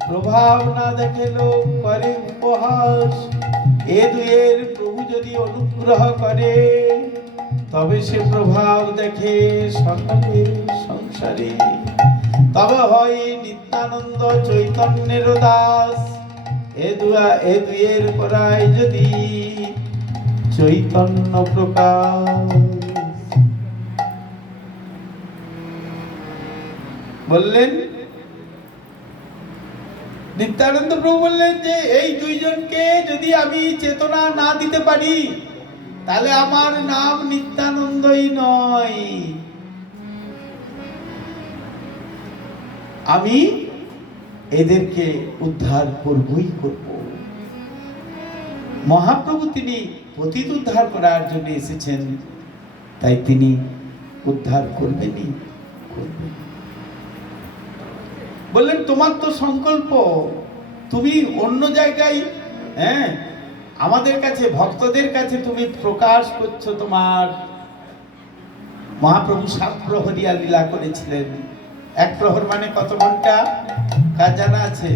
প্রভাব না দেখে লোক করে উপহাস। এ দুয়ের প্রভু যদি অনুগ্রহ করে, তবে সে প্রভাব দেখে সকলে সংসারে। তবে হয় নিত্যানন্দ চৈতন্যের দাস, এ দুয়ের পরায় যদি চৈতন্য প্রকাশ। বললেন, নিত্যানন্দ প্রভু বললেন যে এই দুইজনকে যদি আমি চেতনা না দিতে পারি, তাহলে আমার নাম নিত্যানন্দই নয়। আমি এদেরকে উদ্ধার করবই করব। মহাপ্রভু তিনি পতিত উদ্ধার করার জন্য এসেছেন, তাই তিনি উদ্ধার করবেনই করবেন। বললেন, তোমার তো সংকল্প, তুমি অন্য জায়গায় আমাদের কাছে, ভক্তদের কাছে তুমি প্রকাশ করছো তোমার। মহাপ্রভু 7 প্রহরিয়া লীলা করেছিলেন। 1 প্রহর মানে কত ঘন্টা কার জানা আছে?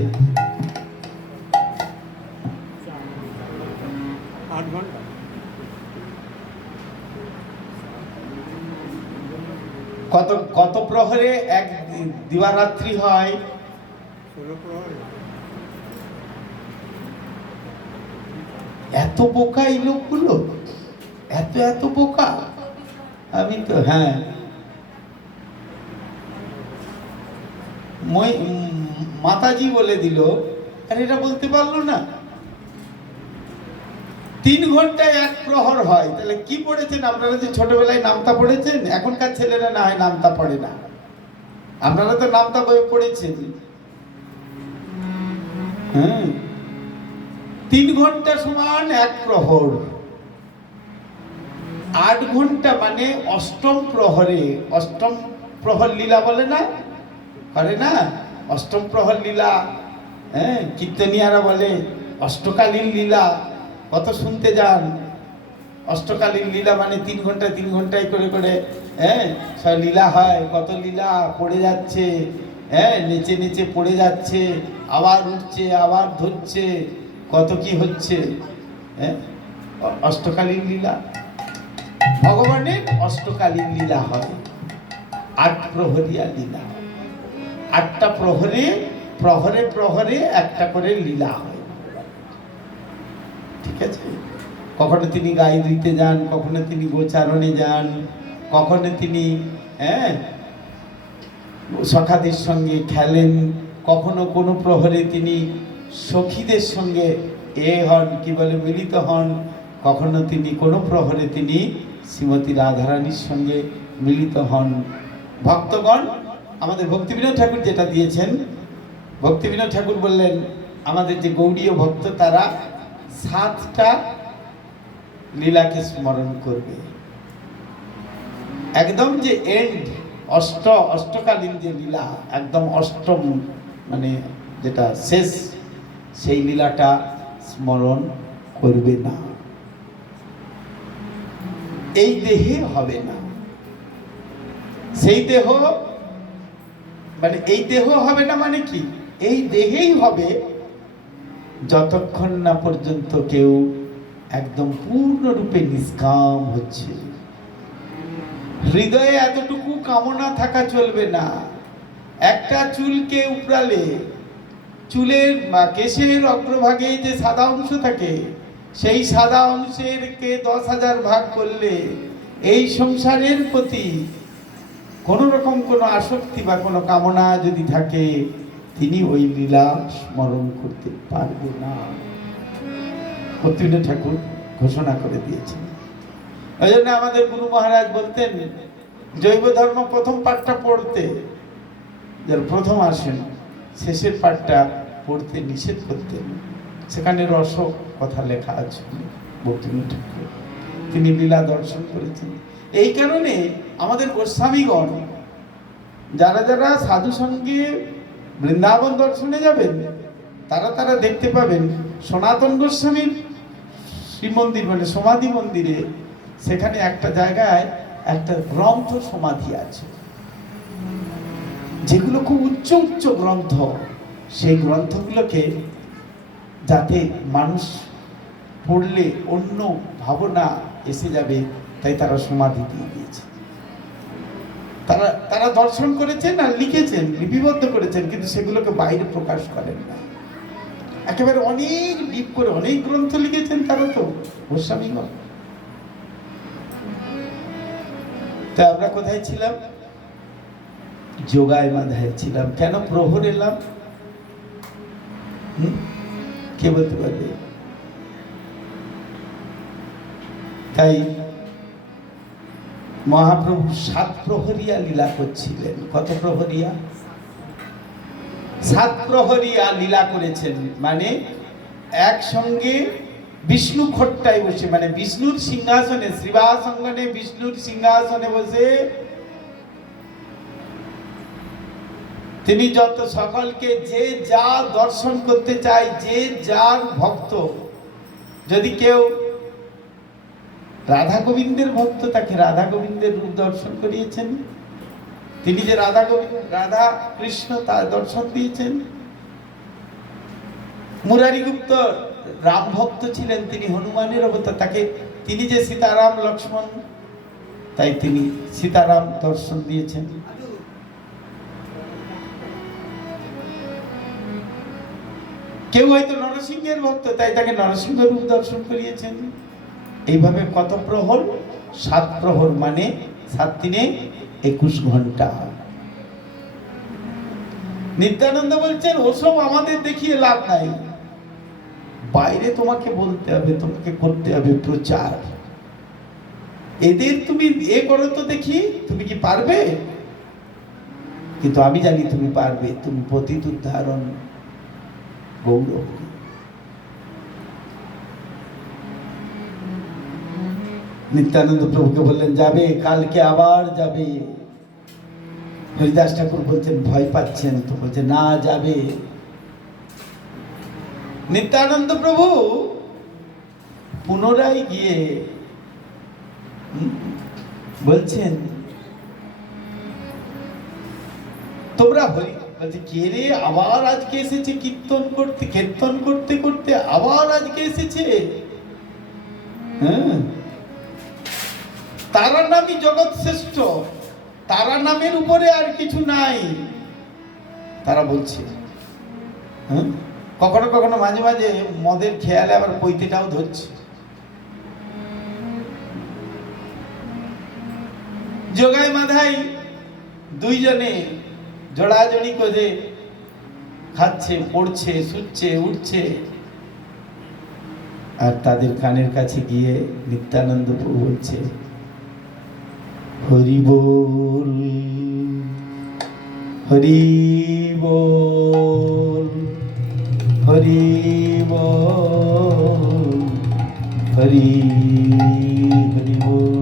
8 ঘন্টা। কত কত প্রহরে এক দিবারাত্রি হয়? 16 প্রহর। এত বোকা এই লোকগুলো, এত এত বোকা। আমি তো হ্যাঁ মাতাজি বলে দিল, আর এটা বলতে পারলো না। 3 ঘন্টায় 1 প্রহর হয়। তাহলে কি পড়েছেন আপনারা? যে ছোটবেলায় নামতা পড়েছেন, এখনকার ছেলেরা না হয় নামতা পড়ে না। আপনারা তো নামতা বই পড়েছেন। হ্যাঁ, 3 ঘন্টা সমান 1 প্রহর। 8 ঘন্টা মানে অষ্টম প্রহরে। অষ্টম প্রহর লীলা বলে না, করে না? অষ্টম প্রহর লীলা, হ্যাঁ, কীর্তনিয়ারা বলে অষ্টকালীন লীলা। কত শুনতে যান। অষ্টকালীন লীলা মানে 3 ঘন্টা 3 ঘন্টায় করে করে, হ্যাঁ, সব লীলা হয়। কত লীলা পড়ে যাচ্ছে, হ্যাঁ, নেচে নেচে পড়ে যাচ্ছে, আবার উঠছে, আবার ধরছে, কত কি হচ্ছে। হ্যাঁ, অষ্টকালীন লীলা, ভগবানের অষ্টকালীন লীলা হয়। 8 প্রহরিয়া লীলা, 8টা প্রহরে প্রহরে প্রহরে একটা করে লীলা হয়। ঠিক আছে? কখনো তিনি গায়ে ধুইতে যান, কখনো তিনি গোচারণে যান, কখনো তিনি, হ্যাঁ, সখাদের সঙ্গে খেলেন, কখনো কোনো প্রহরে তিনি সখীদের সঙ্গে হন, কি বলে, মিলিত হন, কখনো তিনি কোনো প্রহরে তিনি শ্রীমতী রাধারানীর সঙ্গে মিলিত হন। ভক্তগণ, আমাদের ভক্তিবিনোদ ঠাকুর যেটা দিয়েছেন, ভক্তিবিনোদ ঠাকুর বললেন আমাদের যে গৌড়ীয় ভক্ত তারা 7টা লীলাকে স্মরণ করবে। একদম যে এন্ড, অষ্টকালীন যে লীলা, একদম অষ্টম মানে যেটা শেষ, সেই লীলাটা স্মরণ করবে না। এই দেহে হবে না। সেই দেহ মানে এই দেহ হবে না মানে কি? এই দেহেই হবে যতক্ষণ না পর্যন্ত কেউ একদম পূর্ণরূপে নিষ্কাম হচ্ছে। হৃদয়ে এতটুকু কামনা থাকা চলবে না। একটা চুলকে উপড়ালে চুলের বা কেশের অগ্রভাগে যে সাদা অংশ থাকে, সেই সাদা অংশের কে 10,000 ভাগ করলে এই সংসারের প্রতি কোন রকম কোনো আসক্তি বা কোনো কামনা যদি থাকে, তিনি ওই লীলা স্মরণ করতে পারবে না। ভক্তিবিনোদ ঠাকুর ঘোষণা করে দিয়েছেন। ওই জন্য আমাদের গুরু মহারাজ বলতেন জৈব ধর্ম প্রথম পাঠটা পড়তে, যার প্রথম আসেন শেষের পাঠটা পড়তে নিষেধ করতেন। সেখানে রস কথা লেখা আছে। ভক্তিবিনোদ ঠাকুর তিনি লীলা দর্শন করেছেন। এই কারণে আমাদের গোস্বামীগণ যারা যারা সাধু সঙ্গে বৃন্দাবন দর্শনে যাবেন, তারা দেখতে পাবেন সনাতন গোস্বামীর শ্রীমন্দির মানে সমাধি মন্দিরে, সেখানে একটা জায়গায় একটা গ্রন্থ সমাধি আছে, যেগুলো খুব উচ্চ উচ্চ গ্রন্থ। সেই গ্রন্থগুলোকে যাতে মানুষ পড়লে অন্য ভাবনা এসে যাবে, তাই তারা সমাধি দিয়ে দিয়েছে। তারা দর্শন করেছেন আর লিখেছেন, লিপিবদ্ধ করেছেন, কিন্তু সেগুলোকে বাইরে প্রকাশ করেন না। একেবারে অনেক ডিপ করে অনেক গ্রন্থ লিখেছেন তারা তো গোস্বামীগণ। তা আমরা কোথায় ছিলাম? যোগায় বাঁধায় ছিলাম। কেন প্রহর এলাম? কে বলতে পারবে? তাই মহাপ্রভু 7 প্রহরিয়া লীলা করছিলেন। কত প্রহরিয়া? 7 প্রহরিয়া লীলা করেছেন। মানে একসঙ্গে বিষ্ণু খট্টায় বসে, মানে বিষ্ণুর সিংহাসনে, শ্রীবাসঙ্গনে বিষ্ণুর সিংহাসনে বসে তিনি যত সকলকে যে যা দর্শন করতে চায়, যে যার ভক্ত যদি কেউ রাধা গোবিন্দের ভক্ত, তাকে রাধা গোবিন্দের রূপ দর্শন করিয়েছেন। তিনি যে রাধা কৃষ্ণ তার দর্শন দিয়েছেন। মুরারি গুপ্ত রাম ভক্ত ছিলেন, তিনি হনুমানের অবতার, তাকে তিনি যে সীতারাম লক্ষ্মণ, তাই তিনি সীতারাম দর্শন দিয়েছেন। কেউ হয়তো নরসিংহের ভক্ত, তাই তাকে নরসিংহ রূপ দর্শন করিয়েছেন। এইভাবে কত প্রহর? 7 প্রহর, মানে 7 দিনে 21 ঘন্টা। নিত্যানন্দ বলছেন ওসব আমাদের দেখিয়ে লাভ নাই, বাইরে তোমাকে বলতে হবে, তোমাকে করতে হবে প্রচার। এদের তুমি করো তো দেখি, তুমি কি পারবে? কিন্তু আমি জানি তুমি পারবে, তুমি পতিত উদ্ধারণ গৌরব। নিত্যানন্দ প্রভুকে বললেন যাবে, কালকে আবার যাবে। হরিদাস ঠাকুর বলছেন ভয় পাচ্ছেন তো, বলছে না যাবে। নিত্যানন্দ প্রভু পুনরায় গিয়ে বলছেন তোমরা হরি, বলছে কে রে আবার আজকে এসেছে কীর্তন করতে করতে আবার আজকে এসেছে। হ্যাঁ, তারা নামই জগৎ শ্রেষ্ঠ, তারা নামের উপরে আর কিছু নাই, তারা বলছে। হ্যাঁ, কখনো কখনো মাঝে মাঝে মদের খেয়ালে আবার পৈতেটাও ধরছে। যোগাই মাধাই দুইজনে জড়াজড়ি করে খাচ্ছে, পড়ছে, শুচ্ছে, উঠছে। আর তাদের কানের কাছে গিয়ে নিত্যানন্দ প্রভু বলছে হরি বল, হরি বল, হরি বল, হরি হরি বল।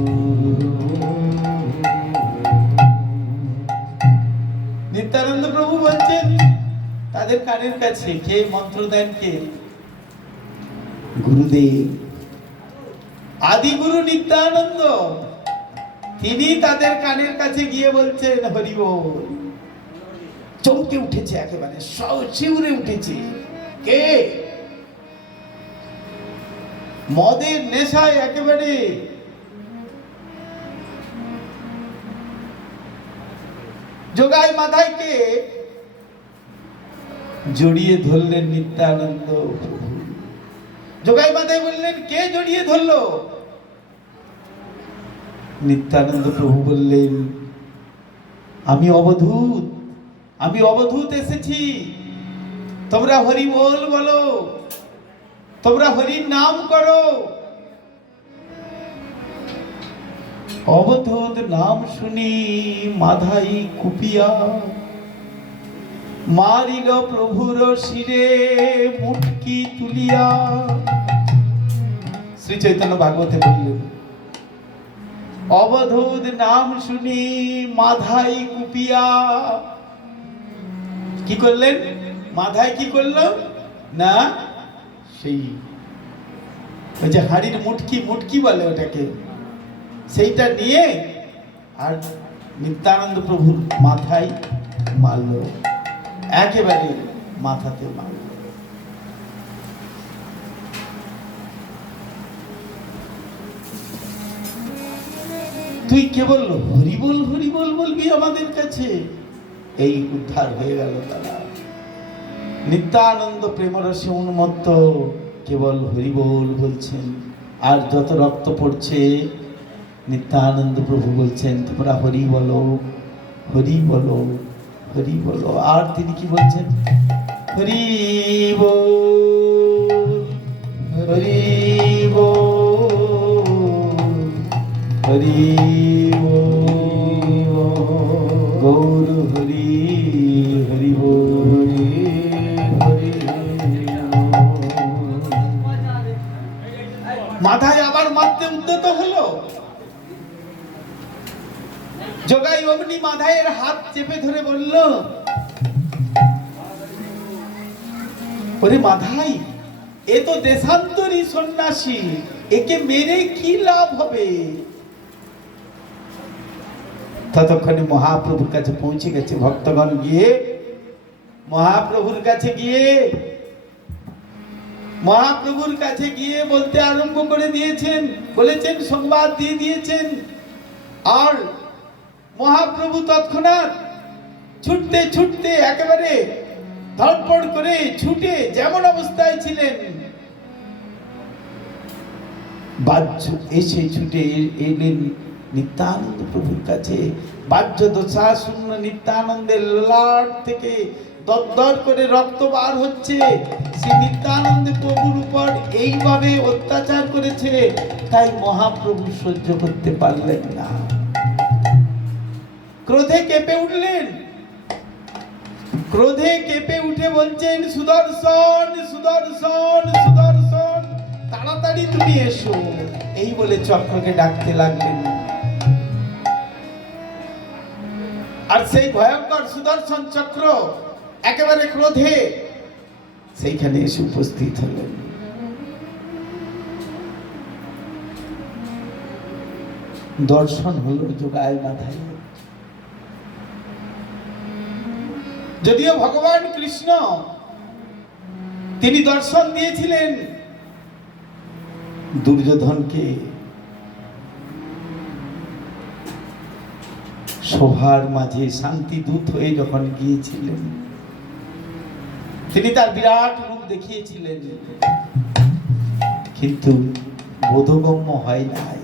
নিত্যানন্দ প্রভু বলছেন তাদের কানের কাছে, কে মন্ত্র দেন? কে? গুরুদেব, আদি গুরু নিত্যানন্দ, তিনি তাদের কানের কাছে গিয়ে বলছেন হরি বল। চমকে উঠেছে, একেবারে শিউরে উঠেছে। কে? মদের নেশায় একেবারে যোগাই মাধাইকে জড়িয়ে ধরলেন নিত্যানন্দ প্রভু। যোগাই মাধাই বললেন কে জড়িয়ে ধরলো? নিত্যানন্দ প্রভু বললেন আমি অবধূত, আমি অবধূত এসেছি, তোমরা হরি বল বলো, তোমরা হরির নাম করো। অবধূত নাম শুনি মাধাই কুপিয়া, মারিল প্রভুর শিরে মুটকি তুলিয়া। শ্রী চৈতন্য ভাগবতে বললেন অবধূত নাম শুনি মাধাই কুপিয়া। কি করলেন? মাধাই কি করল না, সেই ওই যে হাড়ির মুটকি, মুটকি বলে ওটাকে, সেইটা নিয়ে আর নিত্যানন্দ প্রভুর মাথায় মারল, একেবারে মাথাতে মারল। তুই কেবল হরিবল হরিবল বলবি আমাদের কাছে, এই উদ্ধার হয়ে গেল তারা। নিত্যানন্দ প্রেমরসে উন্মত্ত, কেবল হরিবল বলছেন। আর যত রক্ত পড়ছে নিত্যানন্দ প্রভু বলছেন তোমরা হরি বলো, হরি বলো, হরি বলো। আর তিনি কি বলছেন? হরি বল, হরি বল, হরি বল, গৌর হরি হরি বল, হরি। মাথায় আবার মারতে উদ্যত হলো। যোগাই অমনি মাধাইয়ের হাত চেপে ধরে বলল ওরে মাধাই, এ তো দেশান্তরী সন্ন্যাসী, একে মেরে কি লাভ হবে? ততক্ষণে মহাপ্রভুর কাছে পৌঁছে গেছে ভক্তগণ। গিয়ে মহাপ্রভুর কাছে গিয়ে বলতে আরম্ভ করে দিয়েছেন, বলেছেন, সংবাদ দিয়ে দিয়েছেন। আর মহাপ্রভু তৎক্ষণাৎ ছুটতে ছুটতে একেবারে ধড়পড় করে ছুটে যেমন অবস্থায় ছিলেন, বাহ্য এসে ছুটে এলেন নিত্যানন্দ প্রভুর কাছে। বাহ্য দশা শূন্য নিত্যানন্দের ললাট থেকে দরদর করে রক্ত বার হচ্ছে। সে নিত্যানন্দ প্রভুর উপর এইভাবে অত্যাচার করেছে, তাই মহাপ্রভু সহ্য করতে পারলেন না, ক্রোধে কেঁপে উঠলেন। ক্রোধে কেঁপে উঠে বলছেন, সুদর্শন সুদর্শন সুদর্শন, তাড়াতাড়ি তুমি এসো। এই বলে চক্রকে ডাকতে লাগলেন। আর সেই ভয়ঙ্কর সুদর্শন চক্র একেবারে ক্রোধে সেইখানে এসে উপস্থিত হলেন। দর্শন হলো যোগায় মাধায়। যদিও ভগবান কৃষ্ণ তিনি দর্শন দিয়েছিলেন দুর্যোধনকে, সভার মাঝে শান্তি দূত হয়ে যখন গিয়েছিলেন, তিনি তার বিরাট রূপ দেখিয়েছিলেন, কিন্তু বোধগম্য হয় নাই।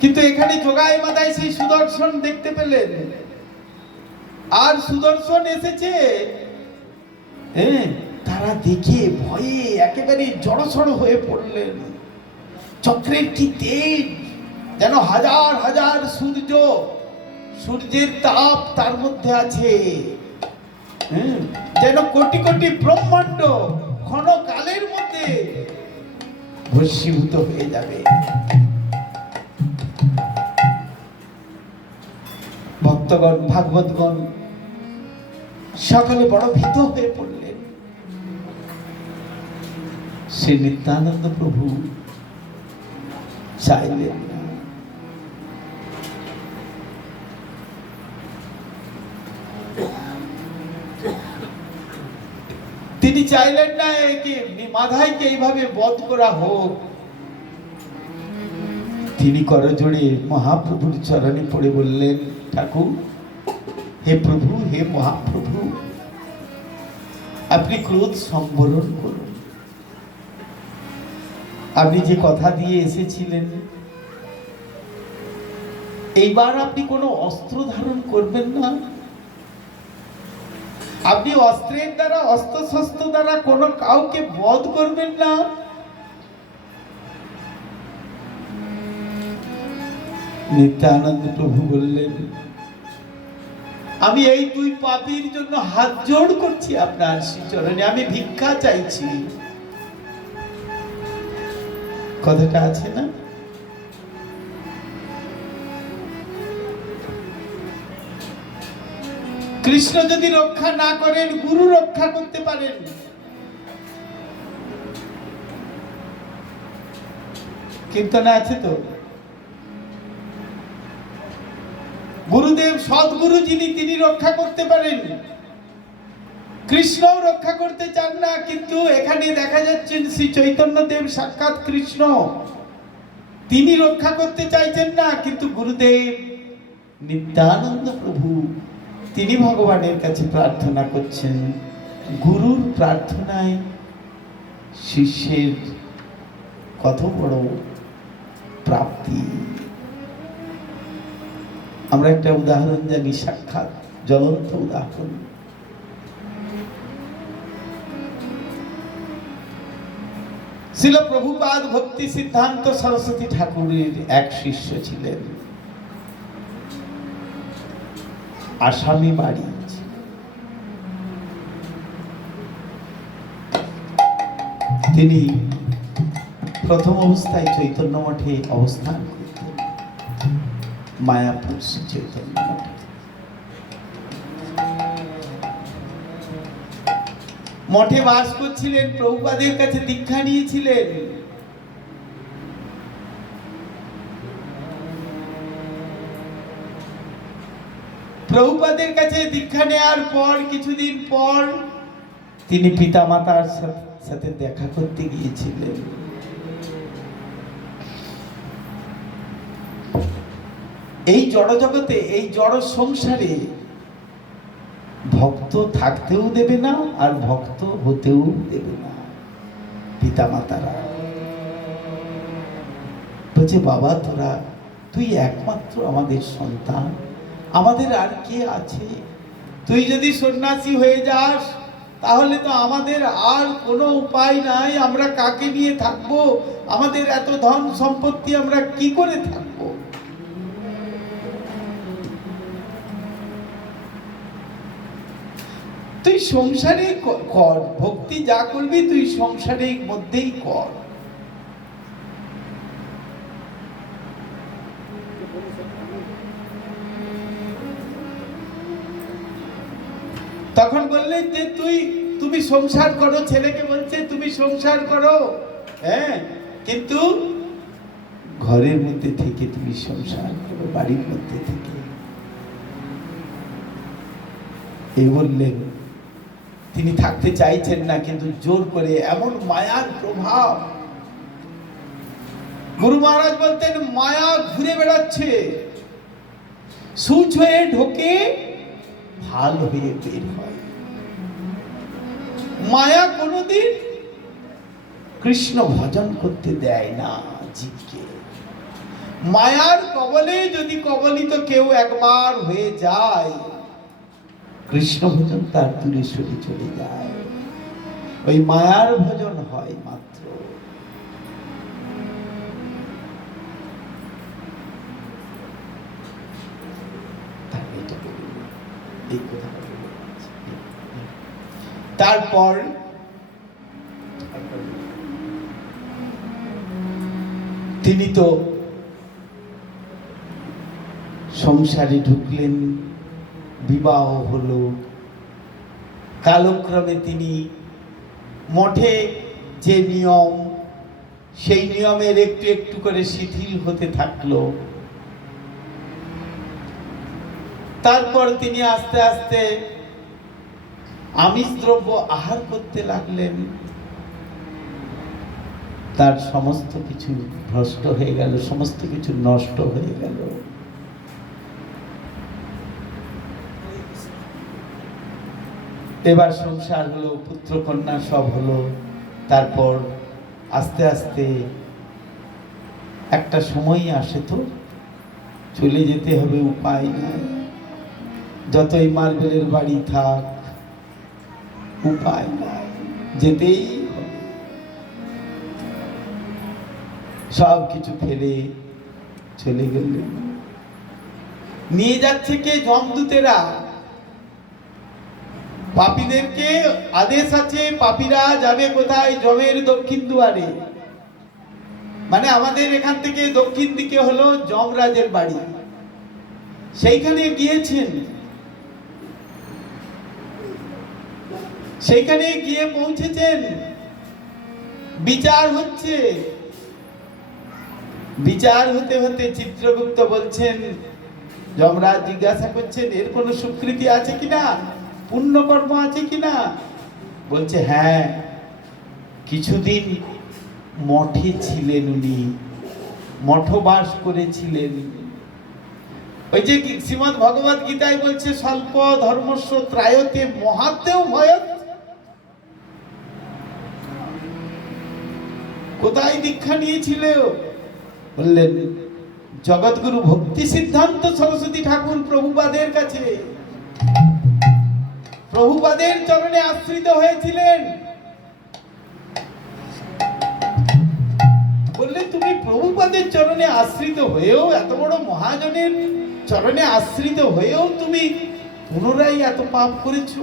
কিন্তু এখানে যোগায় মাদায় সেই সুদর্শন দেখতে পেলেন। আর সুদর্শন এসেছে, তারা দেখে ভয়ে একেবারে জড়সড় হয়ে পড়লেন। চক্রের কি তেজ, যেন হাজার হাজার সূর্যের তাপ তার মধ্যে আছে, যেন কোটি কোটি ব্রহ্মাণ্ড ক্ষণকালের মধ্যে ভস্মীভূত হয়ে যাবে। ভক্তগণ, ভাগবতগণ সকলে বড় ভীত হয়ে পড়লেন। শ্রী নিত্যানন্দ প্রভু চাইলেন না। তিনি চাইলেন না একে মাধাইকে এইভাবে বধ করা হোক। তিনি করজোড়ে মহাপ্রভুর চরণে পড়ে বললেন, ঠাকুর, হে প্রভু, হে মহাপ্রভু, আপনি ক্রোধ সম্বরণ করুন। আপনি যে কথা দিয়ে এসেছিলেন, এইবার আপনি কোনো অস্ত্র ধারণ করবেন না। আপনি অস্ত্রের দ্বারা, অস্ত্রশস্ত্র দ্বারা কোনো কাউকে বধ করবেন না। নিত্যানন্দ প্রভু বললেন, আমি এই দুই পাপীর জন্য হাত জোড় করছি আপনার শ্রীচরণে, আমি ভিক্ষা চাইছি। কথাটা আছে না? কৃষ্ণ যদি রক্ষা না করেন, গুরু রক্ষা করতে পারেন। কীর্তনে আছে তো, গুরুদেব সদ্গুরু যিনি, তিনি রক্ষা করতে পারেন। কৃষ্ণও রক্ষা করতে চান না, কিন্তু এখানে দেখা যাচ্ছে শ্রী চৈতন্যদেব সাক্ষাৎ কৃষ্ণ, তিনি রক্ষা করতে চাইছেন না, কিন্তু গুরুদেব নিত্যানন্দ প্রভু তিনি ভগবানের কাছে প্রার্থনা করছেন। গুরুর প্রার্থনায় শিষ্যের কত বড় প্রাপ্তি। আমরা একটা উদাহরণ জানি, সাক্ষাৎ জ্বলন্ত উদাহরণ। শ্রীল প্রভুপাদ ভক্তি সিদ্ধান্ত সরস্বতী ঠাকুরের এক শিষ্য ছিলেন, আসামি বাড়ি। তিনি প্রথম অবস্থায় চৈতন্য মঠে অবস্থান করতেন, মায়াপুর শ্রী চৈতন্য মঠে। মঠে বাস করছিলেন, প্রভুপাদের কাছে দীক্ষা নিয়েছিলেন। প্রভুপাদের কাছে দীক্ষা নেওয়ার পর কিছুদিন পর তিনি পিতামাতার সাথে দেখা করতে গিয়েছিলেন। এই জড় জগতে, এই জড় সংসারে ভক্ত থাকতেও দেবে না আর ভক্ত হতেও দেবে না পিতামাতারা। বলছে, বাবা তোরা, তুই একমাত্র আমাদের সন্তান, আমাদের আর কে আছে? তুই যদি সন্ন্যাসী হয়ে যাস তাহলে তো আমাদের আর কোনো উপায় নাই। আমরা কাকে নিয়ে থাকবো? আমাদের এত ধন সম্পত্তি আমরা কি করে থাকবো? তুই সংসারে কর, ভক্তি যা করবি তুই সংসারের মধ্যেই কর। তখন বললেন যে তুমি সংসার করো, ছেলেকে বলছে তুমি সংসার করো, হ্যাঁ, কিন্তু ঘরের মধ্যে থেকে তুমি সংসার করো, বাড়ির মধ্যে থেকে। এই বললেন। তিনি থাকতে চাইছেন না, কিন্তু জোর করে, এমন মায়ার প্রভাব। গুরু মহারাজ বলতেন, মায়া ঘুরে বেড়াচ্ছে, সূচ হয়ে ঢোকে, ভাল হয়ে বের হয়। মায়া কোনদিন কৃষ্ণ ভজন করতে দেয় না জীবকে। মায়ার কবলে যদি কবলিত কেউ একবার হয়ে যায়, কৃষ্ণ ভজন তার দূরে সরে চলে যায়। ওই মায়ার ভজন হয় মাত্র। এই কথা। তারপর তিনি তো সংসারে ঢুকলেন, বিবাহ হলো। কালক্রমে তিনি মঠে যে নিয়ম, সেই নিয়মের একটু একটু করে শিথিল হতে থাকলো। তারপর তিনি আস্তে আস্তে আমিষ দ্রব্য আহার করতে লাগলেন। তার সমস্ত কিছু ভ্রষ্ট হয়ে গেল, সমস্ত কিছু নষ্ট হয়ে গেল। এবার সংসার হলো, পুত্র কন্যা সব হলো। তারপর আস্তে আস্তে একটা সময় আসে, তো চলে যেতে হবে, উপায় নাই। যতই মার্বেলের বাড়ি থাক, উপায় নাই, যেতেই হবে। সব কিছু ফেলে চলে গেলেন। নিয়ে যাচ্ছে কে? যমদূতেরা। পাপীদেরকে আদেশ আছে, পাপীরা যাবে কোথায়? যমের দক্ষিণ দুয়ারে। মানে আমাদের এখান থেকে দক্ষিণ দিকে হলো যমরাজের বাড়ি। সেইখানে গিয়েছেন। সেইখানে গিয়ে পৌঁছেছেন। বিচার হচ্ছে। বিচার হতে হতে চিত্রগুপ্ত বলছেন, যমরাজ জিজ্ঞাসা করছেন, এর কোনো স্বীকৃতি আছে কিনা, পুণ্যকর্ম আছে কিনা? বলছে, হ্যাঁ, কিছুদিন মঠে ছিলেন উনি, মঠবাস করেছিলেন। ওই যে শ্রীমদ্ ভগবত গীতায় বলছে, স্বল্প ধর্মস্য ত্রায়তে মহাত্মেও ভয়ত। কোথায় দীক্ষা নিয়েছিল? বললেন, জগৎগুরু ভক্তি সিদ্ধান্ত সরস্বতী ঠাকুর প্রভুপাদের কাছে, প্রভুপাদের চরণে আশ্রিত হয়েছিলেন। বললে, তুমি প্রভুপাদের চরণে আশ্রিত হয়েও, এত বড় মহাজনের চরণে আশ্রিত হয়েও তুমি পুনরায় এত পাপ করেছো?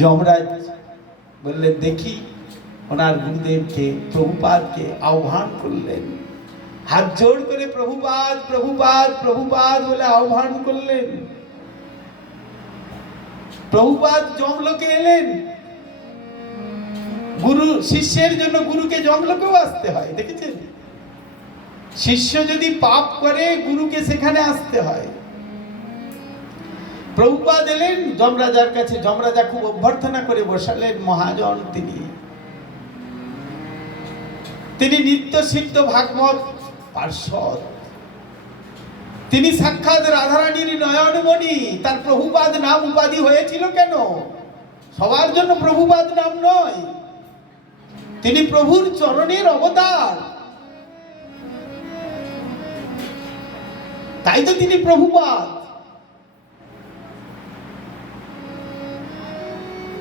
যমরাজ বললেন, দেখি। ওনার গুরুদেবকে, প্রভুপাদকে আহ্বান করলেন। হাত জোড় করে প্রভুপাদ প্রভুপাদ প্রভুপাদ বলে আহ্বান করলেন। প্রভুপাদ জমলোকে এলেন, গুরু শিষ্যের জন্য গুরুকে জমলোকেও আসতে হয়, দেখেছেন? শিষ্য যদি পাপ করে গুরুকে সেখানে আসতে হয়। প্রভুপাদ এলেন যমরাজার কাছে, যমরাজা খুব অভ্যর্থনা করে বসালেন। মহাজন তিনি নিত্য সিদ্ধ ভাগবত পার্ষদ, তিনি সাক্ষাৎ রাধারানীর নয়নমণি। তার প্রভুপাদ নাম উপাধি হয়েছিল কেন? সবার জন্য প্রভুপাদ নাম নয়, তিনি প্রভুর চরণের অবতার, তাই তো তিনি প্রভুপাদ।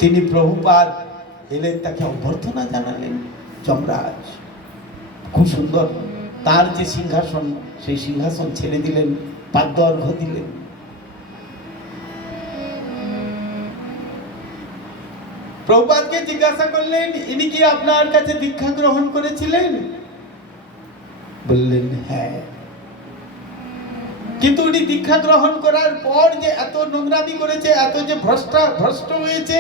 তিনি প্রভুপাদ এলেন, তাকে অভ্যর্থনা জানালেন যমরাজ। খুব সুন্দর, তার যে সিংহাসন, সেই সিংহাসন ছেড়ে দিলেন, পাদ্য অর্ঘ্য দিলেন। প্রভুপাদকে জিজ্ঞাসা করলেন, ইনি কি আপনার কাছে দীক্ষা গ্রহণ করেছিলেন? বললেন হ্যাঁ। কিন্তু উনি দীক্ষা গ্রহণ করার পর যে এত নোংরামি করেছে, এত যে ভ্রষ্ট হয়েছে,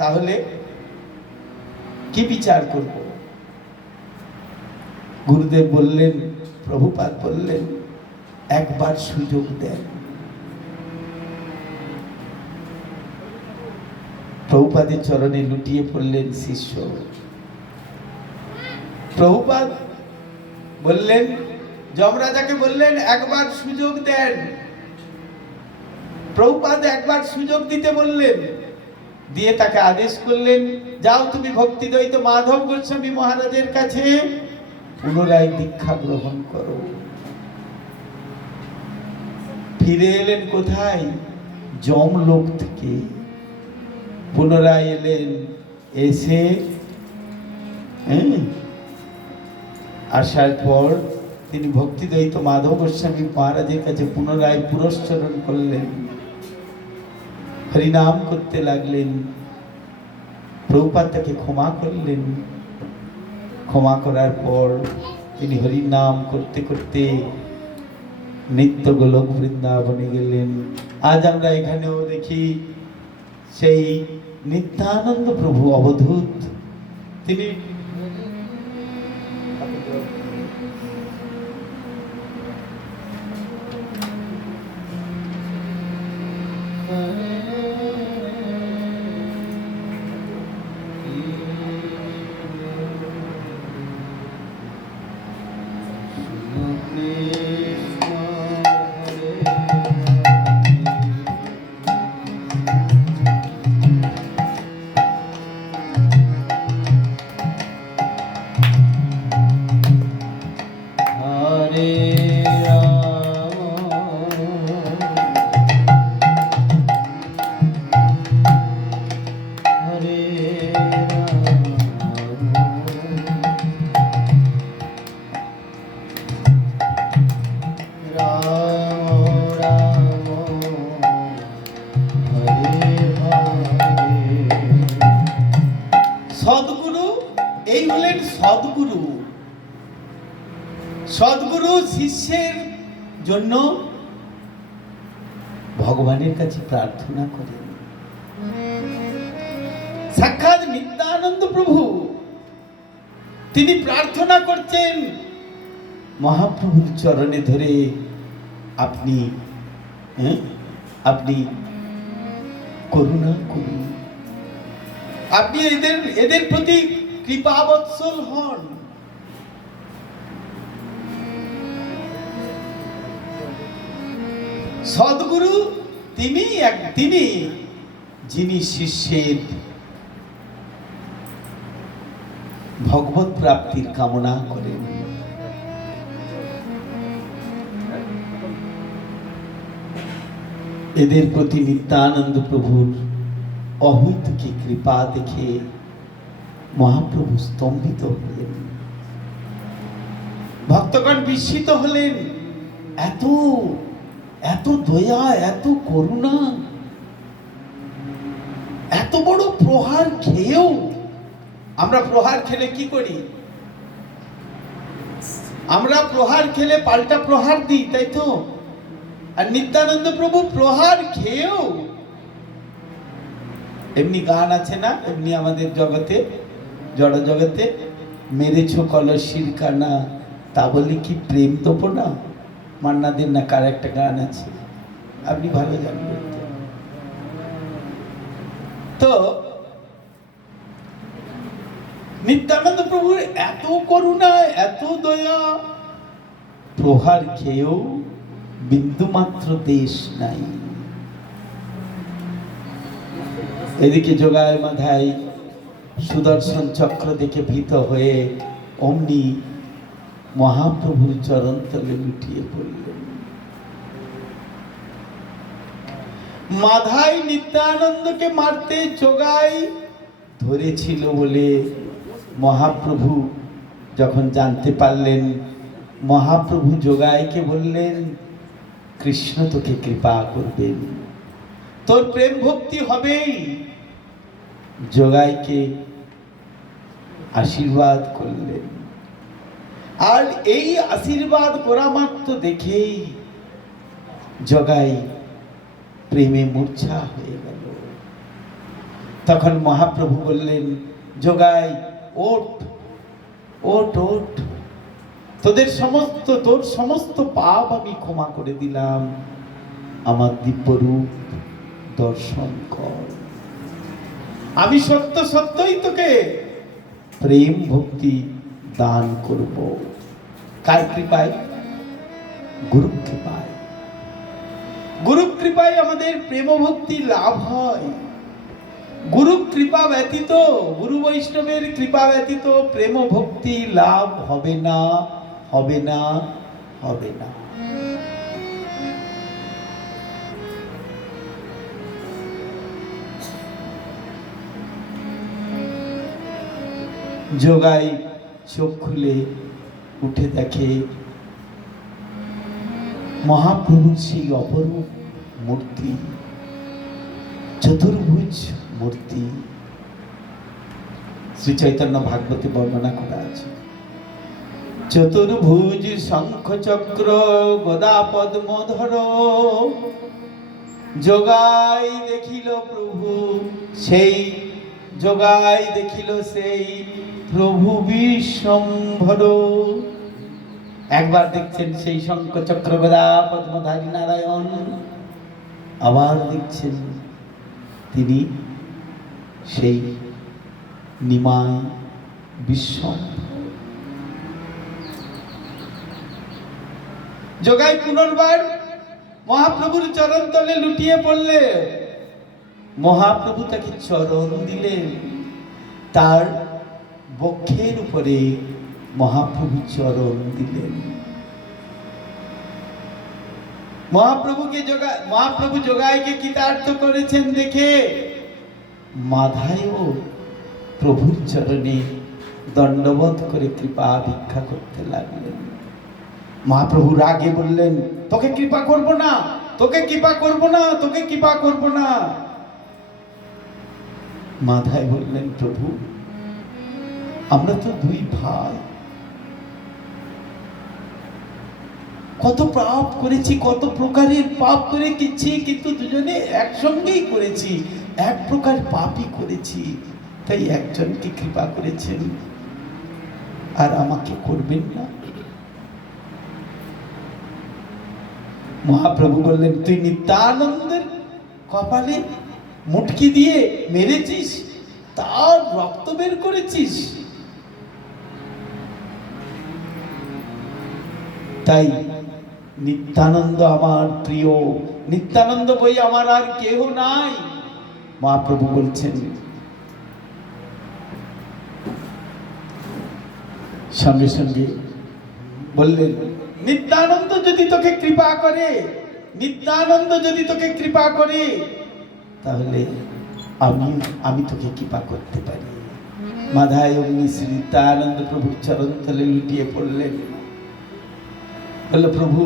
তাহলে কি বিচার করব? গুরুদেব বললেন, প্রভুপাদ বললেন, একবার সুযোগ দেন। প্রভুপাদের চরণে লুটিয়ে পড়লেন শিষ্য। প্রভুপাদ বললেন, যমরাজাকে বললেন একবার সুযোগ দেন। প্রভুপাদ একবার সুযোগ দিতে বললেন, দিয়ে তাকে আদেশ করলেন, যাও তুমি ভক্তিদ্বৈত মাধব গোস্বামী মহারাজের কাছে পুনরায় দীক্ষা গ্রহণ করো। ফিরে এলেন কোথায়? যমলোক থেকে পুনরায় এলেন। এসে আসার পর তিনি ভক্তিদ্বৈত মাধব গোস্বামী মহারাজের কাছে পুনরায় পুরস্চরণ করলেন, হরিনাম করতে লাগলেন। প্রভুপাদ তাকে ক্ষমা করলেন। ক্ষমা করার পর তিনি হরিনাম করতে করতে নিত্য গোলক বৃন্দাবনে গেলেন। আজ আমরা এখানেও দেখি সেই নিত্যানন্দ প্রভু অবধূত, তিনি সদ্গুরু শিষ্যের জন্য ভগবানের কাছে প্রার্থনা করেন। সাক্ষাৎ নিত্যানন্দ প্রভু তিনি প্রার্থনা করছেন, মহাপ্রভুর চরণে ধরে আপনি আপনি করুণা করুন, আপনি এদের প্রতি কৃপাবৎসল হন। সদ্গুরু তিনি যিনি শিষ্যের ভগবত প্রাপ্তির কামনা করেন। এদের প্রতি নিত্যানন্দ প্রভুর অহৈতুকী কৃপা দেখে মহাপ্রভু স্তম্ভিত হলেন, ভক্তগণ বিস্মিত হলেন। এত দয়া, এত করুণা, এত বড় প্রহার খেয়েও, আমরা প্রহার খেলে কি করি? আমরা প্রহার খেলে পাল্টা প্রহার দিই, তাই তো? আর নিত্যানন্দ প্রভু প্রহার খেয়েও এমনি গান আছে না, এমনি আমাদের জগতে, জড় জগতে, মেরেছ কলসির কানা তা বলে কি প্রেম দেবো না, মান্নাদের না কার একটা গান আছে, আপনি ভালো জানবেন। তো নিত্যানন্দ প্রভুর এত করুণা, এত দয়া, প্রহার খেয়েও বিন্দু মাত্র দেশ নাই। এদিকে যোগায় মাধায় সুদর্শন চক্র দেখে ভীত হয়ে অমনি মহাপ্রভুর চরণ তলে লুটিয়ে পড়লেন। মাধাই নিত্যানন্দকে মারতে যোগায় ধরেছিল বলে মহাপ্রভু যখন জানতে পারলেন, মহাপ্রভু যোগাইকে বললেন, কৃষ্ণ তোকে কৃপা করবেন, তোর প্রেম ভক্তি হবেই। যোগাইকে আশীর্বাদ করলেন, আর এই আশীর্বাদ করা মাত্র দেখেই যোগাই প্রেমে মূর্ছা হয়ে গেল। তখন মহাপ্রভু বললেন, যোগাই ওঠ ওঠ ওঠ, তোর সমস্ত পাপ আমি ক্ষমা করে দিলাম, আমার দিব্যরূপ দর্শন কর, আমি সত্য সত্যই তোকে প্রেম ভক্তি দান করব। কার কৃপায়? গুরু কৃপায়। গুরু কৃপায় আমাদের প্রেম ভক্তি লাভ হয়। গুরু কৃপা ব্যতীত, গুরু বৈষ্ণবের কৃপা ব্যতীত প্রেম ভক্তি লাভ হবে না, হবে না, হবে না। যোগাই চোখ খুলে উঠে দেখে মহাপ্রভুর সেই অপরূপ মূর্তি, চতুর্ভুজ মূর্তি। শ্রী চৈতন্য ভাগবতে বর্ণনা করা আছে, চতুর্ভুজ শঙ্খ চক্র গদা পদ্মধর, যোগাই দেখিল প্রভু সেই, যোগাই দেখিল সেই প্রভু বিশ্বম্ভর। একবার দেখছেন সেই শঙ্খ চক্র গদা পদ্মধারী নারায়ণ, আবার দেখছেন তিনি সেই নিমাই বিশ্বম্ভর। যোগাই পুনর্বার মহাপ্রভুর চরণ তলে লুটিয়ে পড়লে মহাপ্রভু তাকে চরণ দিলেন, তার বক্ষের উপরে মহাপ্রভু চরণ দিলেন। মহাপ্রভু যোগাইকে কৃতার্থ করেছেন দেখে মাধায়ও প্রভুর চরণে দণ্ডবোধ করে কৃপা ভিক্ষা করতে লাগলেন। মহাপ্রভু রাগে বললেন, তোকে কৃপা করব না, তোকে কৃপা করব না, তোকে কৃপা করব না। মাধায় বললেন, প্রভু আমরা তো দুই ভাই, কত পাপ করেছি, কত প্রকারের পাপ করেছি, কিন্তু দুজনে একসঙ্গেই করেছি, এক প্রকার পাপই করেছি, তাই একজনকে কৃপা করেছেন আর আমাকে করবেন না। মহাপ্রভু বললেন, তুই নিত্যানন্দের কপালে মুটকি দিয়ে মেরেছিস, তার রক্ত বের করেছিস, তাই নিত্যানন্দ আমার প্রিয়, নিত্যানন্দ বই আমার আর কেহ নাই। মহাপ্রভু বলছেন, সঙ্গে সঙ্গে বললেন, নিত্যানন্দ যদি তোকে কৃপা করে, নিত্যানন্দ যদি তোকে কৃপা করে, তাহলে আমি তোকে কৃপা করতে পারি। মাধায় অগ্নি শ্রী নিত্যানন্দ প্রভুর চরণ তলে লুটিয়ে পড়লেন, বলল, প্রভু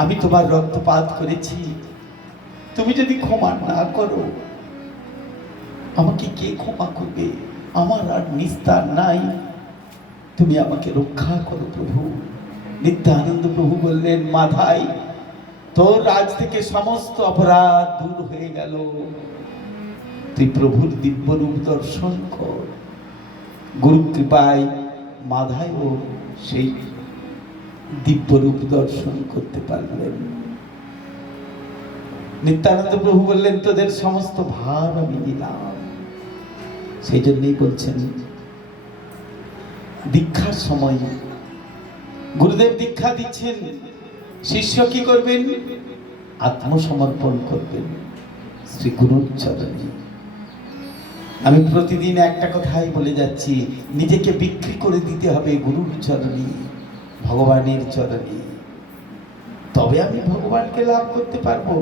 আমি তোমার রক্তপাত করেছি, তুমি যদি ক্ষমা না করো আমাকে কে ক্ষমা করবে? আমার আর নিস্তার নাই, তুমি আমাকে রক্ষা করো প্রভু। নিত্যানন্দ প্রভু বললেন, মাধাই তোর রাজ থেকে সমস্ত অপরাধ দূর হয়ে গেল, তুই প্রভুর দিব্য রূপ দর্শন কর। গুরু কৃপায় মাধায়ও সেই দিব্য রূপ দর্শন করতে পারলেন। নিত্যানন্দ প্রভু বললেন, তোদের সমস্ত ভার আমি নিলাম। সেই জন্যই বলছেন, দীক্ষার সময় গুরুদেব দীক্ষা দিচ্ছেন, শিষ্য কি করবেন? আত্মসমর্পণ করবেন শ্রী গুরুর চরণে। আমি প্রতিদিন একটা কথাই বলে যাচ্ছি, নিজেকে বিক্রি করে দিতে হবে গুরুর চরণে, ভগবানের চরণে, তবে আমি ভগবানকে লাভ করতে পারবো।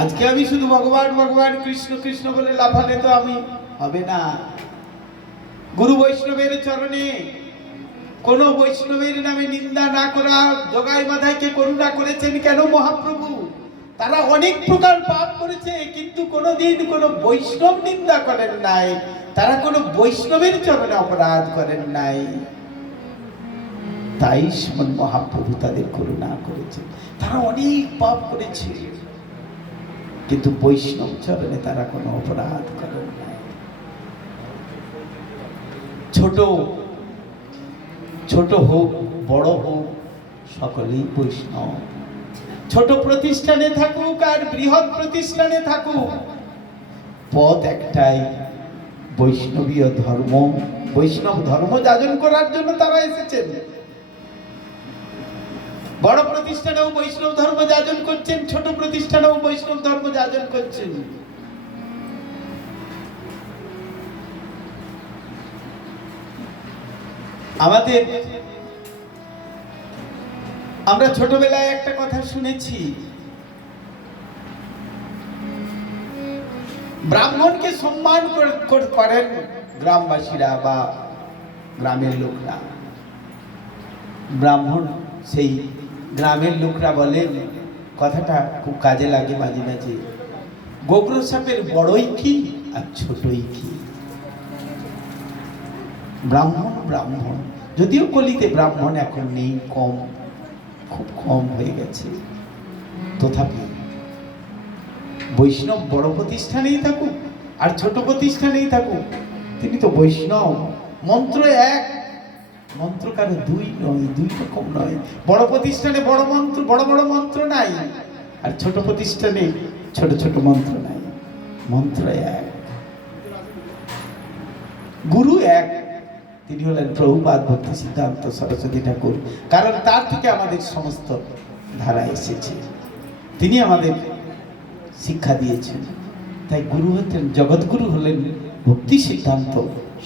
আজকে আমি শুধু ভগবান ভগবান কৃষ্ণ কৃষ্ণ বলে লাফালে তো আমি হবে না। গুরু বৈষ্ণবের চরণে কোন বৈষ্ণবের নামে নিন্দা না করা। জগাই মাধাইকে করুণা করেছেন কেন মহাপ্রভু? তারা অনেক প্রকার পাপ করেছে, কিন্তু কোনোদিন কোনো বৈষ্ণব নিন্দা করেন নাই, তারা কোনো বৈষ্ণবের চরণে অপরাধ করেন নাই। তাই শ্রীমন মহাপ্রভু তাদের করুণা করেছে। তারা অনেক পাপ করেছে, কিন্তু বৈষ্ণব চরণে তারা কোনো অপরাধ করেন নাই। ছোট ছোট হোক বড় হোক, সকলেই বৈষ্ণব। ছোট প্রতিষ্ঠানে থাকুক আর বৃহৎ প্রতিষ্ঠানে থাকুক, পথ একটাই, বৈষ্ণবীয় ধর্ম। বৈষ্ণব ধর্ম যাজন করার জন্য তারা এসেছেন। বড় প্রতিষ্ঠানেও বৈষ্ণব ধর্ম যাজন করছেন, ছোট প্রতিষ্ঠানেও বৈষ্ণব ধর্ম যাজন করছেন। আমরা ছোটবেলায় একটা কথা শুনেছি, ব্রাহ্মণকে সম্মান করেন গ্রামবাসীরা বা গ্রামের লোকরা। ব্রাহ্মণ, সেই গ্রামের লোকরা বলেন, কথাটা খুব কাজে লাগে মাঝে মাঝে, গোগ্র সাপের বড়ই কি আর ছোটই কি। ব্রাহ্মণ ব্রাহ্মণ, যদিও কলিতে ব্রাহ্মণ এখন নেই, কম, খুব কম হয়ে গেছে, তথাপি বৈষ্ণব বড় প্রতিষ্ঠানেই থাকুক আর ছোট প্রতিষ্ঠানেই থাকুক, তিনি তো বৈষ্ণব। মন্ত্র এক, মন্ত্র কারো দুই নয়, দুই রকম নয়। বড় প্রতিষ্ঠানে বড় মন্ত্র, বড় বড় মন্ত্র নাই, আর ছোট প্রতিষ্ঠানে ছোট ছোট মন্ত্র নাই। মন্ত্র এক, গুরু এক, তিনি হলেন প্রভুপাদ ভক্তি সিদ্ধান্ত সরস্বতী ঠাকুর। কারণ তার থেকে আমাদের সমস্ত ধারা এসেছে, তিনি আমাদের শিক্ষা দিয়েছেন। তাই গুরু হতেন, জগৎগুরু হলেন ভক্তি সিদ্ধান্ত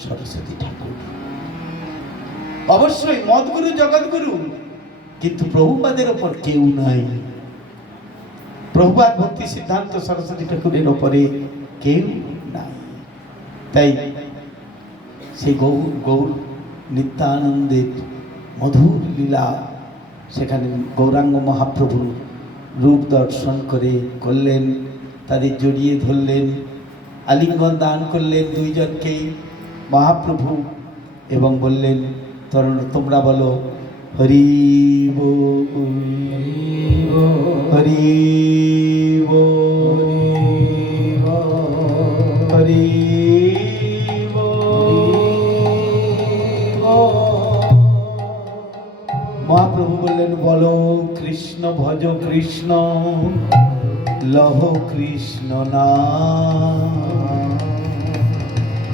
সরস্বতী ঠাকুর। অবশ্যই মদগুরু জগৎগুরু, কিন্তু প্রভুপাদের ওপর কেউ নাই। প্রভুপাদ ভক্তি সিদ্ধান্ত সরস্বতী ঠাকুরের ওপরে কেউ নাই। তাই সেই গৌর নিত্যানন্দের মধুর লীলা, সেখানে গৌরাঙ্গ মহাপ্রভুর রূপ দর্শন করলেন, তাদের জড়িয়ে ধরলেন, আলিঙ্গন দান করলেন দুইজনকেই মহাপ্রভু, এবং বললেন, তোমরা বলো হরি বল, হরি বল, হরি মহাপ্রভু বললেন, বলো কৃষ্ণ ভজ কৃষ্ণ, লহ কৃষ্ণ নাম,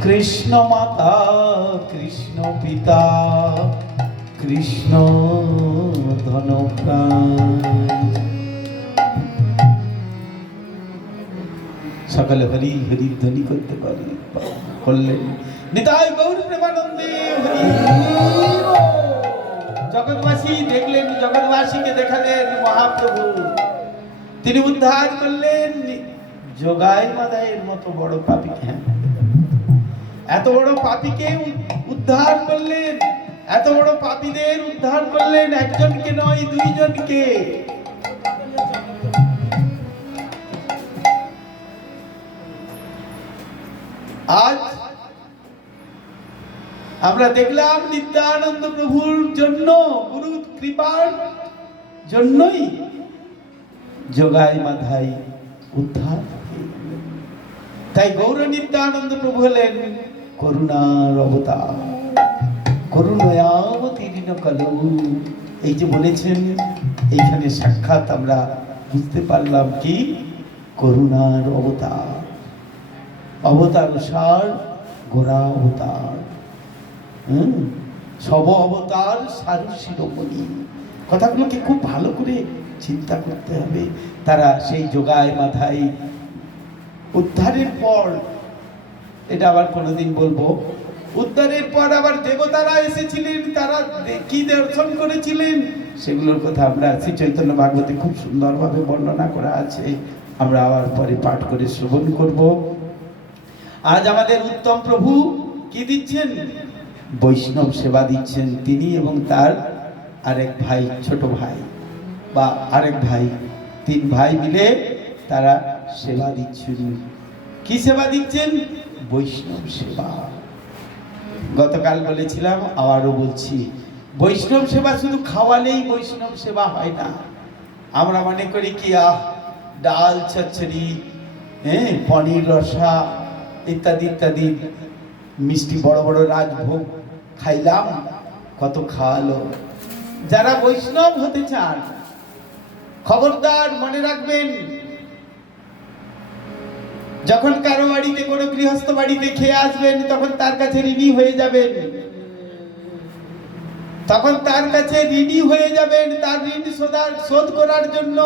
কৃষ্ণ মাতা কৃষ্ণ পিতা, কৃষ্ণ ধন প্রাণ। সকালে হরি হরি ধ্বনি করতে করলেন। নিতাই গৌর প্রেমানন্দে হরি। জগৎবাসী দেখলেন, জগৎবাসীকে দেখালেন মহাপ্রভু, তিনি উদ্ধার করলেন জগাই মাদাইয়ের মতো বড় পাপীকে। হ্যাঁ, এত বড় পাপীকে উদ্ধার করলেন, এত বড় পাপীদের উদ্ধার করলেন, একজনকে নয় দুইজনকে। আজ আমরা দেখলাম নিত্যানন্দ প্রভুর জন্য, গুরু কৃপার জন্যই জগাই মাধাই উদ্ধার। তাই গৌর নিত্যানন্দ প্রভু হলেন করুণার অবতার, করুণাবতীর্ণ কলৌ। এই যে বলেছেন, এইখানে সাক্ষাৎ আমরা বুঝতে পারলাম কি করুণার অবতার, অবতার সার গোরা অবতার, সব অবতার সারু শিরোমণি। কথাগুলোকে খুব ভালো করে চিন্তা করতে হবে। তারা সেই যোগায় মাথায় উদ্ধারের পর, এটা আবার কোনোদিন বলবো, উদ্ধারের পর আবার দেবতারা এসেছিলেন, তারা কি দর্শন করেছিলেন সেগুলোর কথা আমরা শ্রী চৈতন্য ভাগবতে খুব সুন্দরভাবে বর্ণনা করা আছে। আমরা আবার পরে পাঠ করে শ্রবণ করব। আজ আমাদের উত্তম প্রভু কি দিচ্ছেন? বৈষ্ণব সেবা দিচ্ছেন। তিনি এবং তার আরেক ভাই, ছোট ভাই বা আরেক ভাই, 3 ভাই মিলে তারা সেবা দিচ্ছেন। কি সেবা দিচ্ছেন? বৈষ্ণব সেবা। গতকাল বলেছিলাম, আবারও বলছি, বৈষ্ণব সেবা শুধু খাওয়ালেই বৈষ্ণব সেবা হয় না। আমরা মনে করি কি ডাল চচ্চড়ি, পনির রসা ইত্যাদি ইত্যাদি মিষ্টি, বড় বড় রাজভোগ খাইলাম, কত খাওয়ালো। যারা বৈষ্ণব হতে চান, খবরদার মনে রাখবেন, যখন কারো বাড়িতে, কোনো গৃহস্থ বাড়িতে খেয়ে আসবেন, তখন তার কাছে ঋণী হয়ে যাবেন, তখন তার কাছে ঋণী হয়ে যাবেন। তার ঋণ শোধ করার জন্য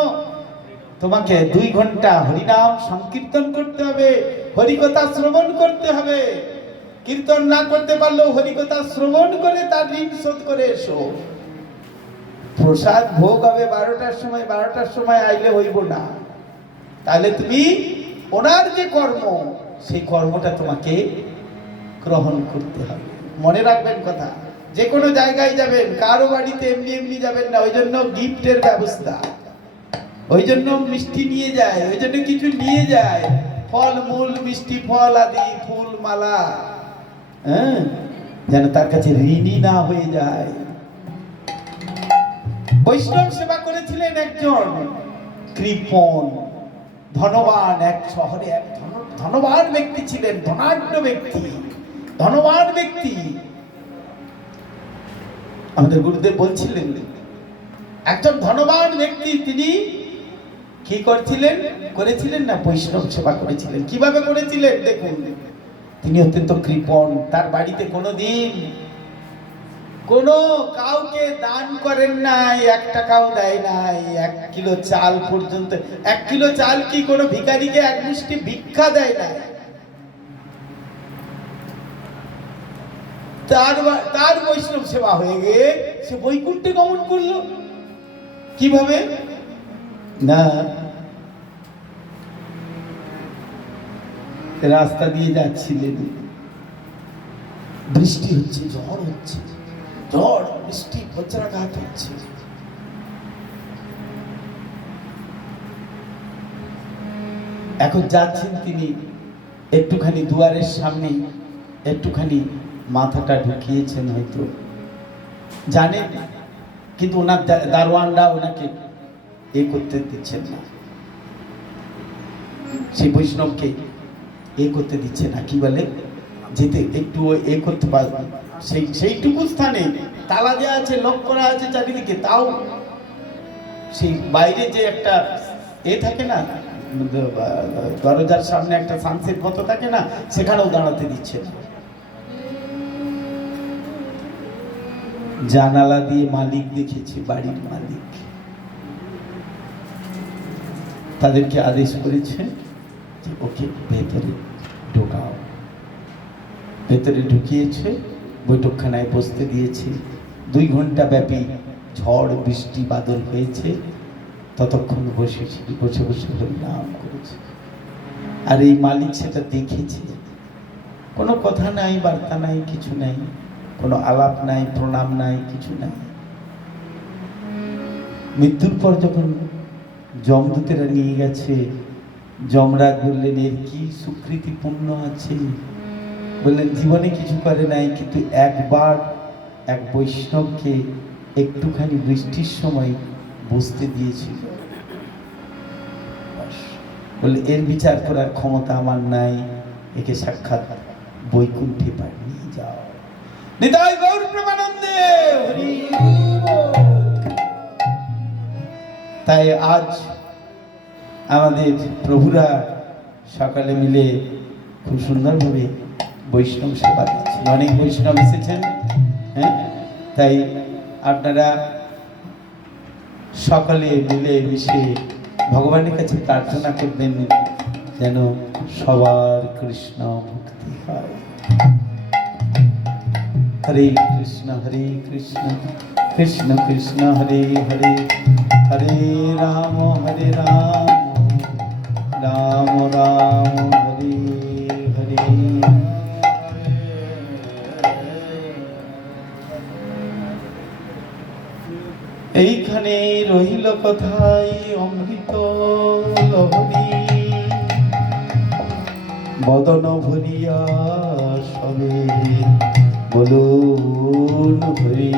তোমাকে 2 ঘন্টা হরিনাম সংকীর্তন করতে হবে, হরিকথা শ্রবণ করতে হবে। কীর্তন না করতে পারলেও হরিকথা শ্রবণ করে তার ঋণ শোধ করে এসো। প্রসাদ ভোগ হবে 12টার সময়, 12টার সময় আইলে হইব না। তাহলে তুমি ওনার যে কর্ম, সেই কর্মটা তোমাকে গ্রহণ করতে হবে। মনে রাখবেন কথা, যে কোনো জায়গায় যাবেন, কারো বাড়িতে এমনি এমনি যাবেন না। ওই জন্য গিফটের ব্যবস্থা, ওই জন্য মিষ্টি নিয়ে যায়, ওই জন্য কিছু নিয়ে যায়, ফল মূল, মিষ্টি ফল আদি, ফুল মালা, যেন তার কাছে ঋণী না হয়ে যায়। বৈষ্ণব সেবা করেছিলেন একজন কৃপণ ধনবান, এক শহরে এক ধনবান ব্যক্তি ছিলেন, ধনাঢ্য ব্যক্তি, ধনবান ব্যক্তি। আমাদের গুরুদেব বলছিলেন, একজন ধনবান ব্যক্তি, তিনি কি করেছিলেন না বৈষ্ণব সেবা করেছিলেন। কিভাবে করেছিলেন দেখুন। তিনি অত্যন্ত কৃপণ, তার বাড়িতে কোনোদিন কোনো কাউকে দান করেন নাই, 1 টাকাও দেয় নাই। 1 কিলো চাল পর্যন্ত, 1 কিলো চাল কি কোনো ভিখারিকে 1 মুষ্টি ভিক্ষা দেয় নাই। তার বৈষ্ণব সেবা হয়ে গিয়ে সে বৈকুণ্ঠে গমন করলো। কিভাবে না, রাস্তা দিয়ে যাচ্ছিলেন, বৃষ্টি হচ্ছে, ঝড় হচ্ছে, ঝড় বৃষ্টি বজ্রাঘাত হচ্ছে। এখন যাচ্ছেন তিনি, একটুখানি দুয়ারের সামনে একটুখানি মাথাটা ঢুকিয়েছেন, হয়তো জানেন, কিন্তু ওনার দারোয়ানরা ওনাকে করতে দিচ্ছেন না, সেই বৈষ্ণবকে করতে দিচ্ছে না। কি বলে, যেতে একটু করতে পারবে, সেইটুকু স্থানে তালা দেওয়া আছে, লক করা আছে চারিদিকে, তাও সেই বাইরে যে একটা থাকে না, দরজার সামনে একটা সানসেট মতো থাকে না, সেখানেও দাঁড়াতে দিচ্ছে না। জানালা দিয়ে মালিক দেখেছে, বাড়ির মালিক তাদেরকে আদেশ করেছেন যে ওকে ভেতরে ঢোকাও। ভেতরে ঢুকিয়েছে, বৈঠকখানায় বসতে দিয়েছে। 2 ঘন্টা ব্যাপী ঝড় বৃষ্টি বাদল হয়েছে, ততক্ষণ বসে বসে হরিনাম করেছে। আর এই মালিক সেটা দেখেছে, কোনো কথা নাই, বার্তা নাই, কিছু নাই, কোনো আলাপ নাই, প্রণাম নাই, কিছু নাই। মৃত্যুর পর যখন যমদূতেরা নিয়ে গেছে, যমরাজ বললেন, এর কি সুকৃতি পুণ্য আছে? বললেন, জীবনে কিছু করে নাই, কিন্তু একবার এক বৈষ্ণবকে একটুখানি বৃষ্টির সময় বসতে দিয়েছিল। বলে এর বিচার করার ক্ষমতা আমার নাই, একে সাক্ষাৎ বৈকুণ্ঠে পায় নিয়ে যাও। নিতাই গৌর প্রেমানন্দে হরি বল। তাই আজ আমাদের প্রভুরা সকালে মিলে খুব সুন্দরভাবে বৈষ্ণব সেবা দিচ্ছেন, অনেক বৈষ্ণব এসেছেন। হ্যাঁ, তাই আপনারা সকলে মিলে মিশে ভগবানের কাছে প্রার্থনা করবেন যেন সবার কৃষ্ণ মুক্তি হয়। হরে কৃষ্ণ কৃষ্ণ কৃষ্ণ হরে হরে, হরে রাম রাম রাম হরে হরে। এইখানে রহিল কথাই অমৃত লহরী, বদন ভরিয়া সবে বলুন হরি।